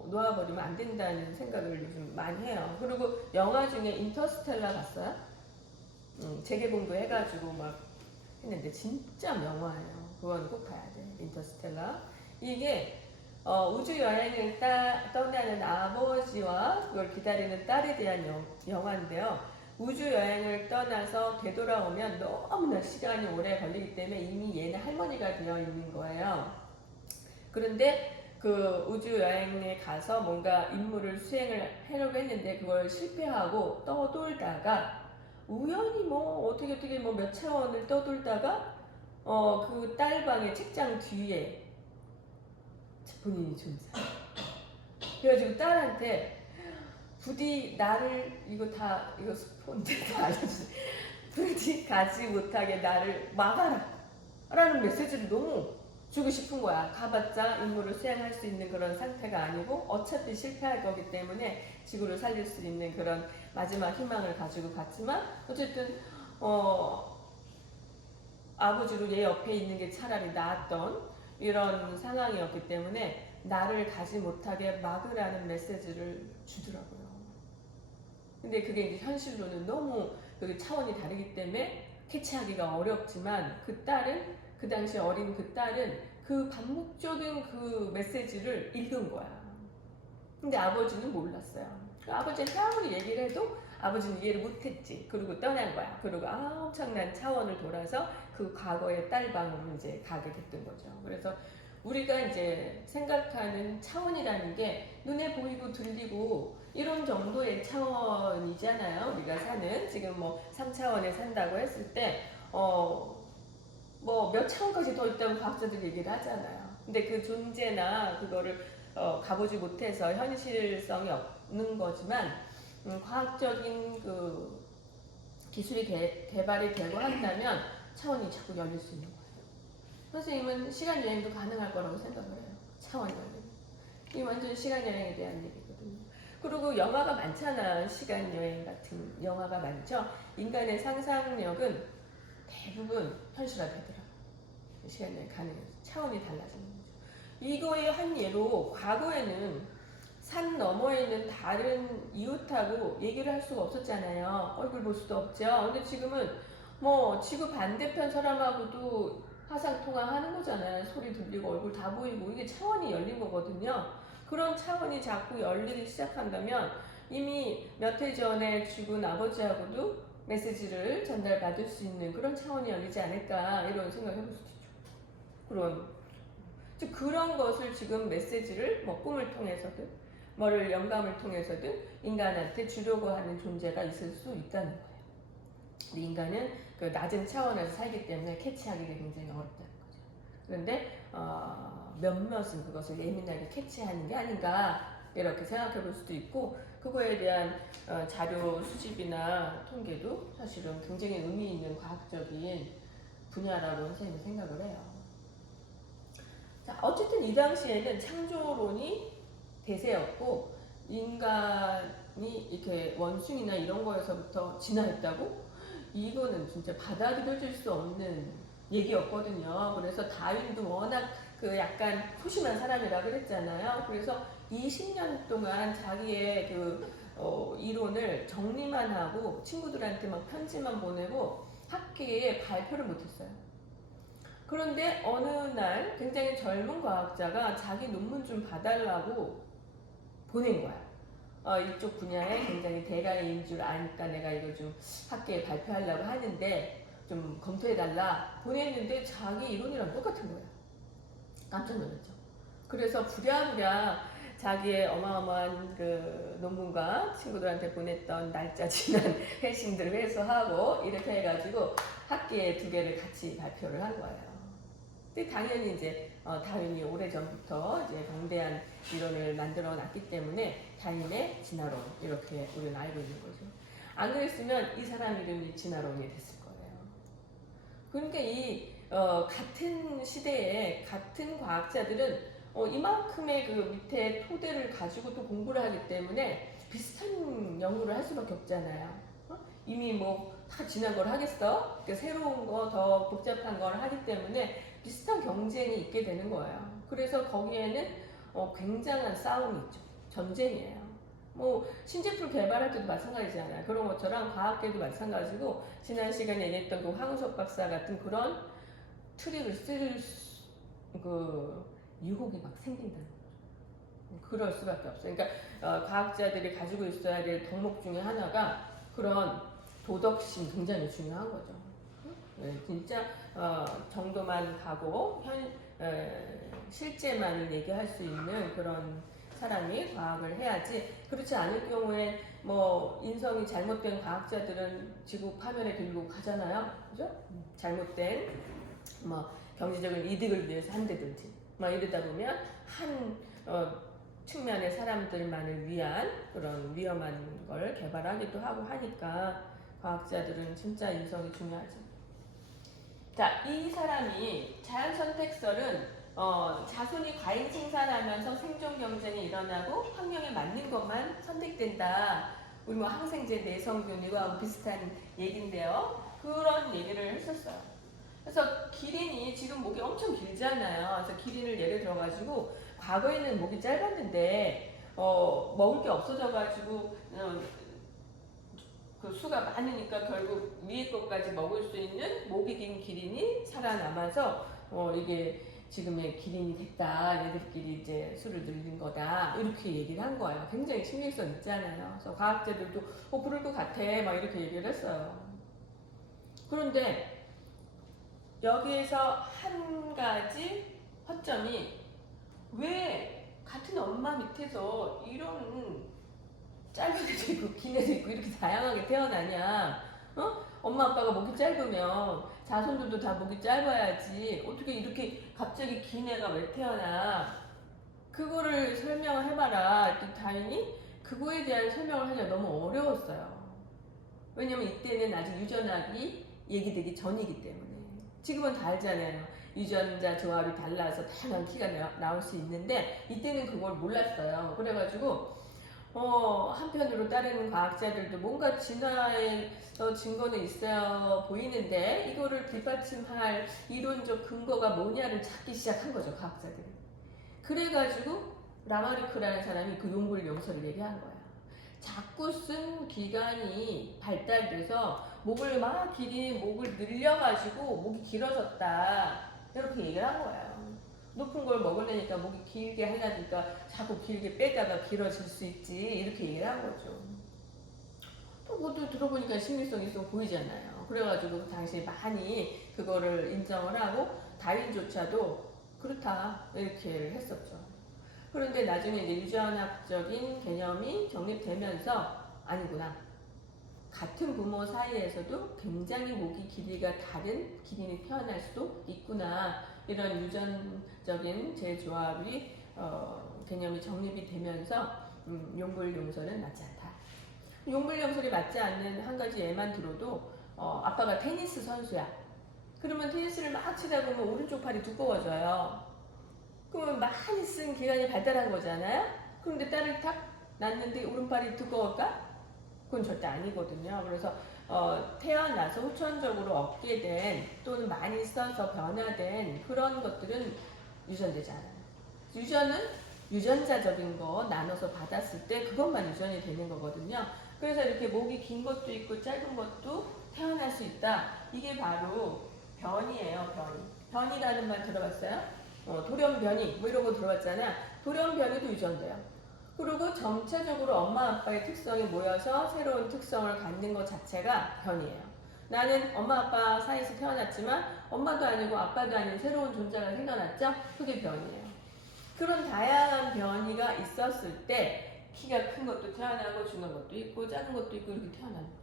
놓아버리면 안 된다는 생각을 요즘 많이 해요. 그리고 영화 중에 인터스텔라 봤어요? 재개봉도 해가지고 막 했는데 진짜 명화예요. 그건 꼭 봐야 돼. 인터스텔라. 이게 우주 여행을 떠나는 아버지와 그걸 기다리는 딸에 대한 영화인데요. 우주 여행을 떠나서 되돌아오면 너무나 시간이 오래 걸리기 때문에 이미 얘는 할머니가 되어 있는 거예요. 그런데 그 우주 여행에 가서 뭔가 임무를 수행을 하려고 했는데 그걸 실패하고 떠돌다가 우연히 뭐 어떻게 뭐 몇 차원을 떠돌다가 그 딸방의 책장 뒤에 본인이 존재. 그래가지고 딸한테 부디 나를 이거 스폰데 다 알려주세요. 부디 가지 못하게 나를 막아라 라는 메시지를 너무 주고 싶은 거야. 가봤자 임무를 수행할 수 있는 그런 상태가 아니고 어차피 실패할 거기 때문에 지구를 살릴 수 있는 그런 마지막 희망을 가지고 갔지만 어쨌든 아버지로 얘 옆에 있는 게 차라리 나았던 이런 상황이었기 때문에 나를 가지 못하게 막으라는 메시지를 주더라고요. 근데 그게 이제 현실로는 너무 그 차원이 다르기 때문에 캐치하기가 어렵지만 그 당시 어린 그 딸은 그 반복적인 그 메시지를 읽은 거야. 근데 아버지는 몰랐어요. 아버지한테 아무리 얘기를 해도 아버지는 이해를 못했지. 그리고 떠난 거야. 그리고 엄청난 차원을 돌아서 그 과거의 딸방으로 이제 가게 됐던 거죠. 그래서 우리가 이제 생각하는 차원이라는 게 눈에 보이고 들리고 이런 정도의 차원이잖아요. 우리가 사는 지금 뭐 3차원에 산다고 했을 때 뭐 몇 차원까지 더 있다고 과학자들이 얘기를 하잖아요. 근데 그 존재나 그거를 가보지 못해서 현실성이 없는 거지만 과학적인 그 기술이 개발이 되고 한다면 차원이 자꾸 열릴 수 있는 거예요. 선생님은 시간 여행도 가능할 거라고 생각을 해요. 차원 여행. 이 완전 시간 여행에 대한 얘기거든요. 그리고 영화가 많잖아. 시간 여행 같은 영화가 많죠. 인간의 상상력은 대부분 현실화되더라고요. 시간 여행 가능해서 차원이 달라지는 거죠. 이거의 한 예로 과거에는 산 너머에 있는 다른 이웃하고 얘기를 할 수가 없었잖아요. 얼굴 볼 수도 없죠. 근데 지금은 뭐 지구 반대편 사람하고도 화상통화하는 거잖아요. 소리 들리고 얼굴 다 보이고 이게 차원이 열린 거거든요. 그런 차원이 자꾸 열리기 시작한다면 이미 몇 해 전에 죽은 아버지하고도 메시지를 전달받을 수 있는 그런 차원이 열리지 않을까 이런 생각을 해볼 수도 있죠. 그런 것을 지금 메시지를 뭐 꿈을 통해서든 뭐를 영감을 통해서든 인간한테 주려고 하는 존재가 있을 수 있다는 거예요. 인간은 그 낮은 차원에서 살기 때문에 캐치하기가 굉장히 어렵다는 거죠. 그런데 몇몇은 그것을 예민하게 캐치하는 게 아닌가 이렇게 생각해 볼 수도 있고 그거에 대한 자료 수집이나 통계도 사실은 굉장히 의미 있는 과학적인 분야라고 선생님은 생각을 해요. 자, 어쨌든 이 당시에는 창조론이 대세였고 인간이 이렇게 원숭이나 이런 거에서부터 진화했다고? 이거는 진짜 받아들여질 수 없는 얘기였거든요. 그래서 다윈도 워낙 그 약간 소심한 사람이라 그랬잖아요. 그래서 20년 동안 자기의 그 이론을 정리만 하고 친구들한테 막 편지만 보내고 학계에 발표를 못했어요. 그런데 어느 날 굉장히 젊은 과학자가 자기 논문 좀 봐달라고 보낸 거야. 이쪽 분야에 굉장히 대가인 줄 아니까 내가 이거 좀 학계에 발표하려고 하는데 좀 검토해달라 보냈는데 자기 이론이랑 똑같은 거야. 깜짝 놀랐죠. 그래서 부랴부랴 자기의 어마어마한 그 논문과 친구들한테 보냈던 날짜 지난 회신들 회수하고 이렇게 해가지고 학기에 2개를 같이 발표를 한 거예요. 근데 당연히 이제 다윈이 오래전부터 이제 방대한 이론을 만들어 놨기 때문에 다윈의 진화론 이렇게 우리는 알고 있는 거죠. 안 그랬으면 이 사람 이름이 진화론이 됐을 거예요. 그러니까 이 같은 시대에 같은 과학자들은 이만큼의 그 밑에 토대를 가지고 또 공부를 하기 때문에 비슷한 연구를 할 수밖에 없잖아요. 이미 뭐 다 지난 걸 하겠어? 그러니까 새로운 거 더 복잡한 걸 하기 때문에 비슷한 경쟁이 있게 되는 거예요. 그래서 거기에는 굉장한 싸움이 있죠. 전쟁이에요. 뭐 신제품 개발할 때도 마찬가지잖아요. 그런 것처럼 과학계도 마찬가지고 지난 시간에 얘기했던 그 황우석 박사 같은 그런 트릭을 쓸 그 유혹이 막 생긴다는 거죠. 그럴 수밖에 없어요. 그러니까 과학자들이 가지고 있어야 될 덕목 중에 하나가 그런 도덕심 굉장히 중요한 거죠. 네, 진짜 정도만 가고 실제만을 얘기할 수 있는 그런 사람이 과학을 해야지. 그렇지 않을 경우에 뭐 인성이 잘못된 과학자들은 지구 파멸에 들고 가잖아요. 그죠? 잘못된 뭐 경제적인 이득을 위해서 한다든지 막 이러다 보면 한 측면의 사람들만을 위한 그런 위험한 걸 개발하기도 하고 하니까 과학자들은 진짜 인성이 중요하죠. 자, 이 사람이 자연선택설은 자손이 과잉 생산하면서 생존 경쟁이 일어나고 환경에 맞는 것만 선택된다. 우리 뭐 항생제 내성균이와 비슷한 얘기인데요. 그런 얘기를 했었어요. 그래서 기린이 지금 목이 엄청 길잖아요. 그래서 기린을 예를 들어가지고 과거에는 목이 짧았는데 먹을 게 없어져가지고 그 수가 많으니까 결국 위에 것까지 먹을 수 있는 목이 긴 기린이 살아남아서 이게 지금의 기린이 됐다. 얘들끼리 이제 수를 늘린 거다. 이렇게 얘기를 한 거예요. 굉장히 신빙성 있잖아요. 그래서 과학자들도 그럴 것 같아. 막 이렇게 얘기를 했어요. 그런데 여기에서 한 가지 허점이 왜 같은 엄마 밑에서 이런 짧은 애도 있고 긴 애도 있고 이렇게 다양하게 태어나냐? 엄마 아빠가 목이 짧으면 자손들도 다 목이 짧아야지 어떻게 이렇게 갑자기 긴 애가 왜 태어나? 그거를 설명을 해봐라. 또 다행히 그거에 대한 설명을 하기가 너무 어려웠어요. 왜냐면 이때는 아직 유전학이 얘기되기 전이기 때문에. 지금은 다 알잖아요. 유전자 조합이 달라서 다양한 키가 나올 수 있는데 이때는 그걸 몰랐어요. 그래가지고 한편으로 다른 과학자들도 뭔가 진화의 증거는 있어 보이는데 이거를 뒷받침할 이론적 근거가 뭐냐를 찾기 시작한 거죠, 과학자들이. 그래가지고 라마르크라는 사람이 그 용불용설을 얘기한 거예요. 자꾸 쓴 기관이 발달돼서 목을 막 목을 늘려가지고 목이 길어졌다. 이렇게 얘기를 한 거예요. 높은 걸 먹으려니까 목이 길게 하려니까 자꾸 길게 빼다가 길어질 수 있지. 이렇게 얘기를 한 거죠. 또 그것도 들어보니까 신빙성 있어 보이잖아요. 그래가지고 당시 많이 그거를 인정을 하고 다윈조차도 그렇다. 이렇게 했었죠. 그런데 나중에 이제 유전학적인 개념이 정립되면서 아니구나. 같은 부모 사이에서도 굉장히 목이 길이가 다른 기린이 태어날 수도 있구나. 이런 유전적인 재조합이 개념이 정립이 되면서 용불용설은 맞지 않다. 용불용설이 맞지 않는 한 가지 예만 들어도 아빠가 테니스 선수야. 그러면 테니스를 막 치다 보면 오른쪽 팔이 두꺼워져요. 그러면 많이 쓴 기관이 발달한 거잖아요. 그런데 딸을 탁 낳는데 오른팔이 두꺼울까? 그건 절대 아니거든요. 그래서 태어나서 후천적으로 얻게 된 또는 많이 써서 변화된 그런 것들은 유전되지 않아요. 유전은 유전자적인 거 나눠서 받았을 때 그것만 유전이 되는 거거든요. 그래서 이렇게 목이 긴 것도 있고 짧은 것도 태어날 수 있다. 이게 바로 변이에요. 변이라는 말 들어봤어요? 돌연변이 뭐 이런 거 들어봤잖아요. 돌연변이도 유전돼요. 그리고 전체적으로 엄마 아빠의 특성이 모여서 새로운 특성을 갖는 것 자체가 변이에요. 나는 엄마 아빠 사이에서 태어났지만 엄마도 아니고 아빠도 아닌 새로운 존재가 생겨났죠? 그게 변이에요. 그런 다양한 변이가 있었을 때 키가 큰 것도 태어나고 중한 것도 있고 작은 것도 있고 이렇게 태어나는 거죠.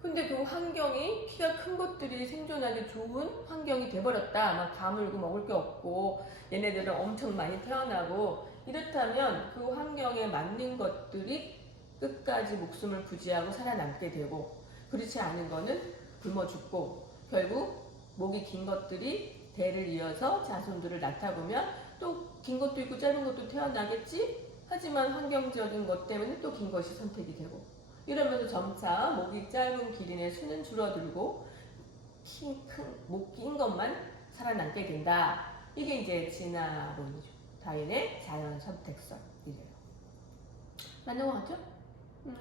근데 그 환경이 키가 큰 것들이 생존하기 좋은 환경이 돼버렸다. 막 가물고 먹을 게 없고 얘네들은 엄청 많이 태어나고 이렇다면 그 환경에 맞는 것들이 끝까지 목숨을 부지하고 살아남게 되고 그렇지 않은 거는 굶어 죽고 결국 목이 긴 것들이 대를 이어서 자손들을 낳다 보면 또 긴 것도 있고 짧은 것도 태어나겠지? 하지만 환경적인 것 때문에 또 긴 것이 선택이 되고 이러면서 점차 목이 짧은 기린의 수는 줄어들고 목 긴 것만 살아남게 된다. 이게 이제 진화론이죠. 다윈의 자연 선택설이래요. 맞는 것 같죠?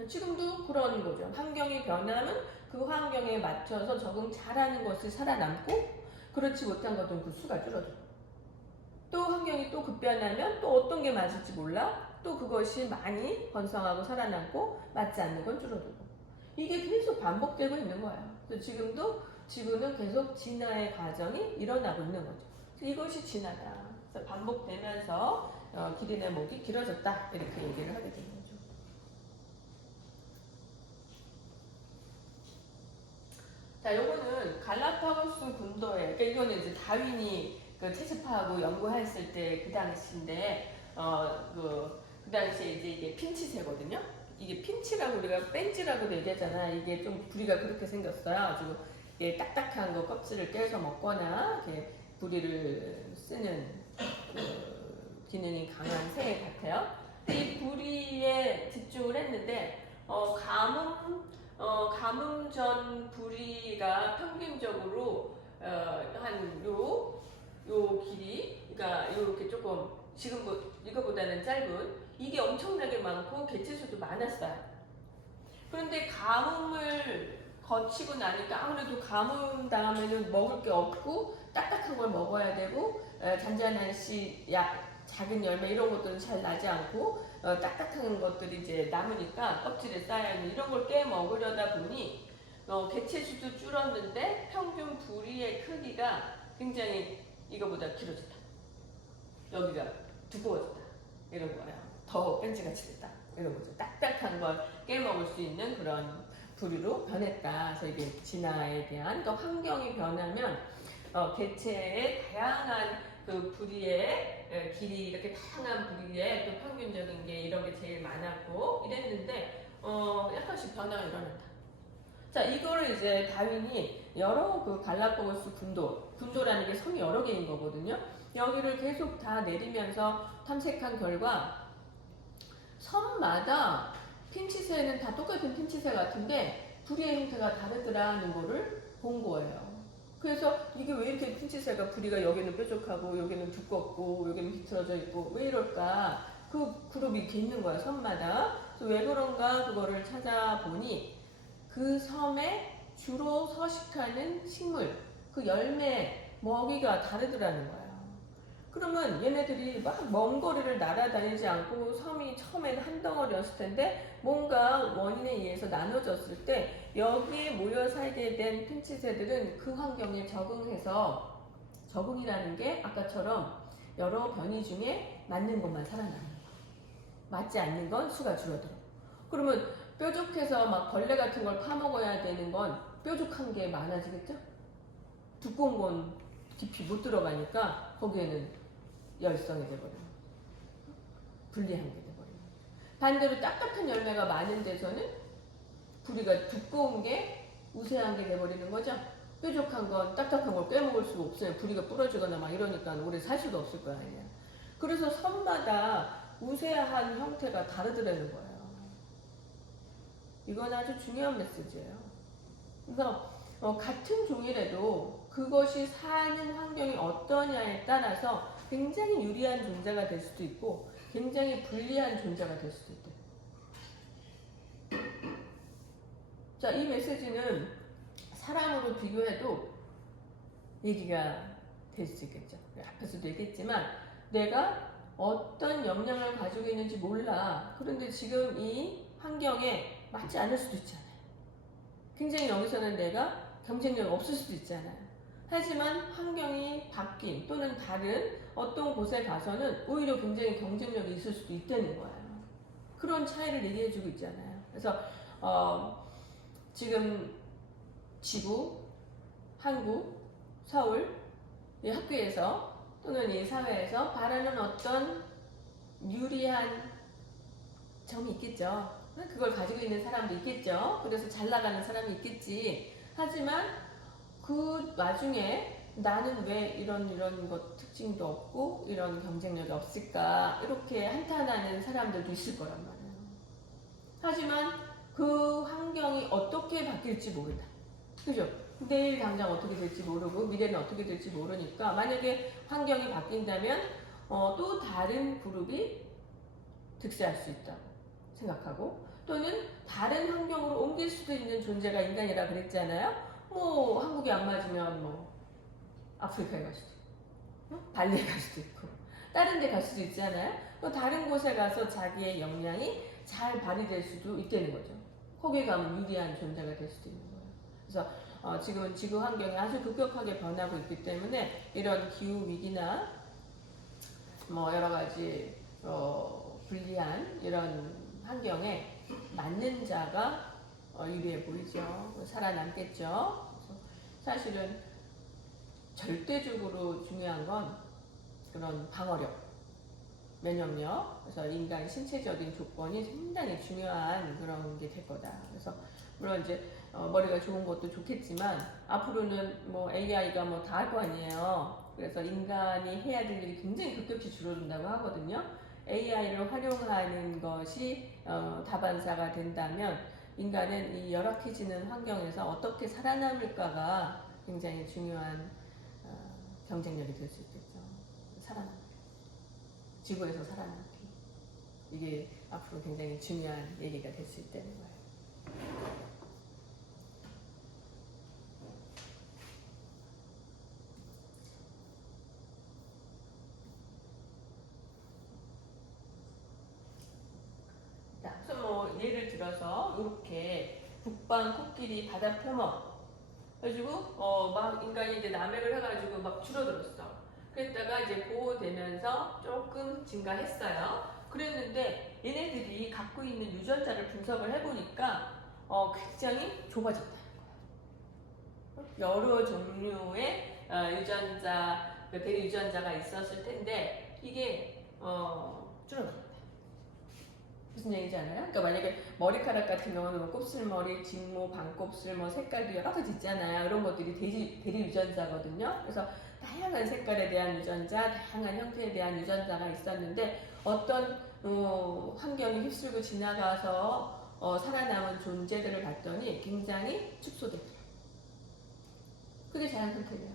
지금도 그런 거죠. 환경이 변하면 그 환경에 맞춰서 적응 잘하는 것을 살아남고 그렇지 못한 것은 그 수가 줄어들고 또 환경이 또 급변하면 또 어떤 게 맞을지 몰라 또 그것이 많이 번성하고 살아남고 맞지 않는 건 줄어들고 이게 계속 반복되고 있는 거예요. 그래서 지금도 지구는 계속 진화의 과정이 일어나고 있는 거죠. 이것이 진화다. 그래서 반복되면서 기린의 목이 길어졌다 이렇게 얘기를 하게 되는 거죠. 자, 요거는 갈라파고스 군도에, 그러니까 이거는 이제 다윈이 그 채집하고 연구했을 때 그 당시인데, 그 당시에 이제 이게 핀치새거든요. 이게 핀치라고 우리가 벤치라고도 얘기하잖아. 이게 좀 부리가 그렇게 생겼어요. 아주 이게 딱딱한 거 껍질을 깨서 먹거나 이렇게 부리를 쓰는 그 기능이 강한 새 같아요. 이 부리에 집중을 했는데, 가뭄 전 부리가 평균적으로 한 요 길이, 그러니까 이렇게 조금 지금 이거보다는 짧은 이게 엄청나게 많고 개체수도 많았어요. 그런데 가뭄을 거치고 나니까 아무래도 가뭄 다음에는 먹을 게 없고 딱딱한 걸 먹어야 되고 잔잔한 씨, 작은 열매 이런 것들은 잘 나지 않고 딱딱한 것들이 이제 남으니까 껍질에 쌓여있는 이런 걸 깨 먹으려다 보니 개체수도 줄었는데 평균 부리의 크기가 굉장히 이거보다 길어졌다. 여기가 두꺼워졌다. 이런 거예요. 더 벤치같이 됐다. 이런 거죠. 딱딱한 걸 깨먹을 수 있는 그런 부리로 변했다. 그래서 이게 진화에 대한 그러니까 환경이 변하면 개체의 다양한 그 부리의 길이 이렇게 다양한 부리에 또 평균적인 게 이런 게 제일 많았고 이랬는데 약간씩 변화가 일어난다. 자, 이거를 이제 다윈이 여러 그 갈라파고스 군도라는 게 섬이 여러 개인 거거든요. 여기를 계속 다 내리면서 탐색한 결과 섬마다 핀치새는 다 똑같은 핀치새 같은데 부리의 형태가 다르더라는 거를 본 거예요. 그래서 이게 왜 이렇게 핀치새가 부리가 여기는 뾰족하고 여기는 두껍고 여기는 비틀어져 있고 왜 이럴까? 그 그룹이 이렇게 있는 거예요. 섬마다. 그래서 왜 그런가 그거를 찾아보니 그 섬에 주로 서식하는 식물, 그 열매, 먹이가 다르더라는 거예요. 그러면 얘네들이 막 먼 거리를 날아다니지 않고 섬이 처음에는 한 덩어리였을 텐데 뭔가 원인에 의해서 나눠졌을 때 여기에 모여 살게 된 핀치새들은 그 환경에 적응해서 적응이라는 게 아까처럼 여러 변이 중에 맞는 것만 살아남는 거예요. 맞지 않는 건 수가 줄어들어. 그러면 뾰족해서 막 벌레 같은 걸 파먹어야 되는 건 뾰족한 게 많아지겠죠? 두꺼운 건 깊이 못 들어가니까 거기에는 열성이 돼버려요. 불리한 게 돼버려요. 반대로 딱딱한 열매가 많은 데서는 부리가 두꺼운 게 우세한 게 돼버리는 거죠. 뾰족한 건 딱딱한 걸 꿰먹을 수가 없어요. 부리가 부러지거나 막 이러니까 오래 살 수도 없을 거 아니에요. 그래서 섬마다 우세한 형태가 다르더라는 거예요. 이건 아주 중요한 메시지예요. 그래서 같은 종이라도 그것이 사는 환경이 어떠냐에 따라서 굉장히 유리한 존재가 될 수도 있고 굉장히 불리한 존재가 될 수도 있대요. 자, 이 메시지는 사람으로 비교해도 얘기가 될 수 있겠죠. 앞에서도 얘기했지만 내가 어떤 역량을 가지고 있는지 몰라. 그런데 지금 이 환경에 맞지 않을 수도 있잖아요. 굉장히 여기서는 내가 경쟁력이 없을 수도 있잖아요. 하지만 환경이 바뀐 또는 다른 어떤 곳에 가서는 오히려 굉장히 경쟁력이 있을 수도 있다는 거예요. 그런 차이를 얘기해주고 있잖아요. 그래서 지금 지구, 한국, 서울 이 학교에서 또는 이 사회에서 바라는 어떤 유리한 점이 있겠죠. 그걸 가지고 있는 사람도 있겠죠. 그래서 잘 나가는 사람이 있겠지. 하지만 그 와중에 나는 왜 이런 것 특징도 없고 이런 경쟁력이 없을까 이렇게 한탄하는 사람들도 있을 거란 말이에요. 하지만 그 환경이 어떻게 바뀔지 모른다. 그죠? 내일 당장 어떻게 될지 모르고 미래는 어떻게 될지 모르니까 만약에 환경이 바뀐다면 또 다른 그룹이 득세할 수 있다고 생각하고 또는 다른 환경으로 옮길 수도 있는 존재가 인간이라 그랬잖아요. 뭐 한국이 안 맞으면 뭐 아프리카에 갈 수도 있고 발리에 갈 수도 있고 다른 데 갈 수도 있잖아요. 또 다른 곳에 가서 자기의 역량이 잘 발휘될 수도 있다는 거죠. 거기에 가면 유리한 존재가 될 수도 있는 거예요. 그래서 지금은 지구 환경이 아주 급격하게 변하고 있기 때문에 이런 기후 위기나 뭐 여러 가지 불리한 이런 환경에 맞는 자가 유리해 보이죠. 살아남겠죠. 그래서 사실은 절대적으로 중요한 건 그런 방어력, 면역력, 그래서 인간 신체적인 조건이 상당히 중요한 그런 게 될 거다. 그래서 물론 이제 머리가 좋은 것도 좋겠지만 앞으로는 뭐 AI가 뭐 다 할 거 아니에요. 그래서 인간이 해야 될 일이 굉장히 급격히 줄어든다고 하거든요. AI를 활용하는 것이 다반사가 된다면 인간은 이 열악해지는 환경에서 어떻게 살아남을까가 굉장히 중요한 경쟁력이 될 수 있겠죠. 살아남기. 지구에서 살아남기. 이게 앞으로 굉장히 중요한 얘기가 될 수 있다는 거예요. 그래서 뭐 예를 들어서 이렇게 북방 코끼리 바다 표범 그래가지고 막 인간이 이제 남획을 해가지고 막 줄어들었어. 그랬다가 이제 보호되면서 조금 증가했어요. 그랬는데 얘네들이 갖고 있는 유전자를 분석을 해보니까 굉장히 좁아졌다는 거야. 여러 종류의 유전자, 대리 유전자가 있었을 텐데 이게 줄어들었대. 무슨 얘기인지 알아요? 그러니까 만약에 머리카락 같은 경우는 뭐 곱슬머리, 직모, 반곱슬, 뭐 색깔도 여러 가지 있잖아요. 이런 것들이 대리 유전자거든요. 그래서 다양한 색깔에 대한 유전자, 다양한 형태에 대한 유전자가 있었는데 어떤 환경이 휩쓸고 지나가서 살아남은 존재들을 봤더니 굉장히 축소되더라고요. 그게 자연 선택이에요.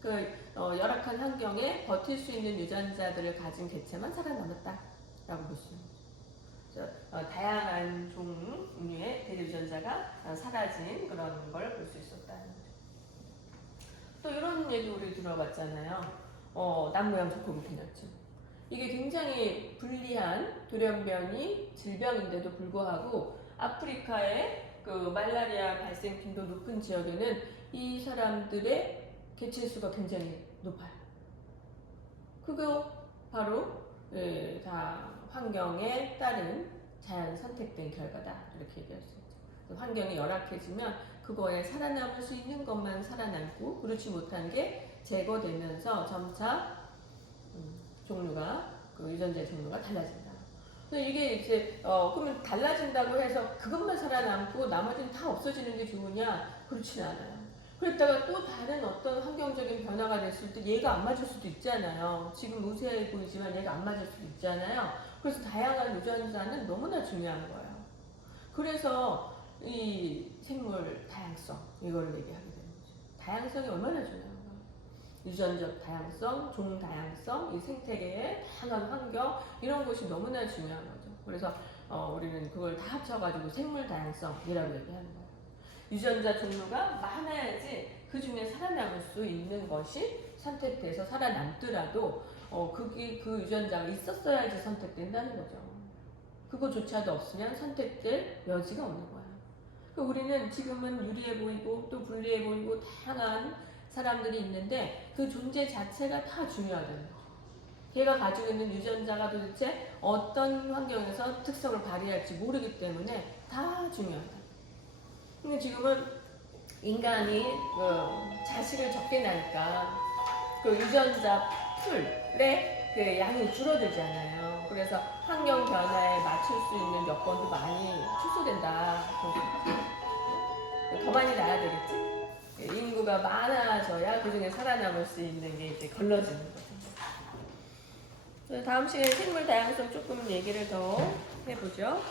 그 열악한 환경에 버틸 수 있는 유전자들을 가진 개체만 살아남았다라고 볼 수 있는 거죠. 다양한 종류의 대리유전자가 사라진 그런 걸 볼 수 있었다는 거죠. 또 이런 얘기 우리 들어봤잖아요. 남모양 족코르피나증. 이게 굉장히 불리한 돌연변이 질병인데도 불구하고 아프리카의 그 말라리아 발생 빈도 높은 지역에는 이 사람들의 개체 수가 굉장히 높아요. 그거 바로 다 환경에 따른 자연 선택된 결과다 이렇게 얘기할 수 있죠. 환경이 열악해지면 그거에 살아남을 수 있는 것만 살아남고 그렇지 못한 게 제거되면서 점차 종류가 그 유전자 종류가 달라진다. 근데 이게 이제 그러면 달라진다고 해서 그것만 살아남고 나머지는 다 없어지는 게 좋으냐? 그렇진 않아요. 그랬다가 또 다른 어떤 환경적인 변화가 됐을 때 얘가 안 맞을 수도 있잖아요. 지금 우세해 보이지만 얘가 안 맞을 수도 있잖아요. 그래서 다양한 유전자는 너무나 중요한 거예요. 그래서 이 생물 다양성 이거를 얘기하게 되는 거죠. 다양성이 얼마나 중요한 거예요. 유전적 다양성, 종 다양성, 이 생태계의 다양한 환경 이런 것이 너무나 중요한 거죠. 그래서 우리는 그걸 다 합쳐가지고 생물 다양성이라고 얘기하는 거예요. 유전자 종류가 많아야지 그 중에 살아남을 수 있는 것이 선택돼서 살아남더라도 그 유전자가 있었어야지 선택된다는 거죠. 그거조차도 없으면 선택될 여지가 없는 거예요. 우리는 지금은 유리해 보이고 또 불리해 보이고 다양한 사람들이 있는데 그 존재 자체가 다 중요하다는 거죠. 걔가 가지고 있는 유전자가 도대체 어떤 환경에서 특성을 발휘할지 모르기 때문에 다 중요하다. 근데 지금은 인간이 자식을 적게 낳으니까 그 유전자 풀의 그 양이 줄어들잖아요. 그래서 환경 변화에 맞출 수 있는 여건도 많이 축소된다. 더 많이 낳아야 되겠지? 인구가 많아져야 그 중에 살아남을 수 있는 게 이제 걸러지는 거죠. 다음 시간에 생물 다양성 조금 얘기를 더 해보죠.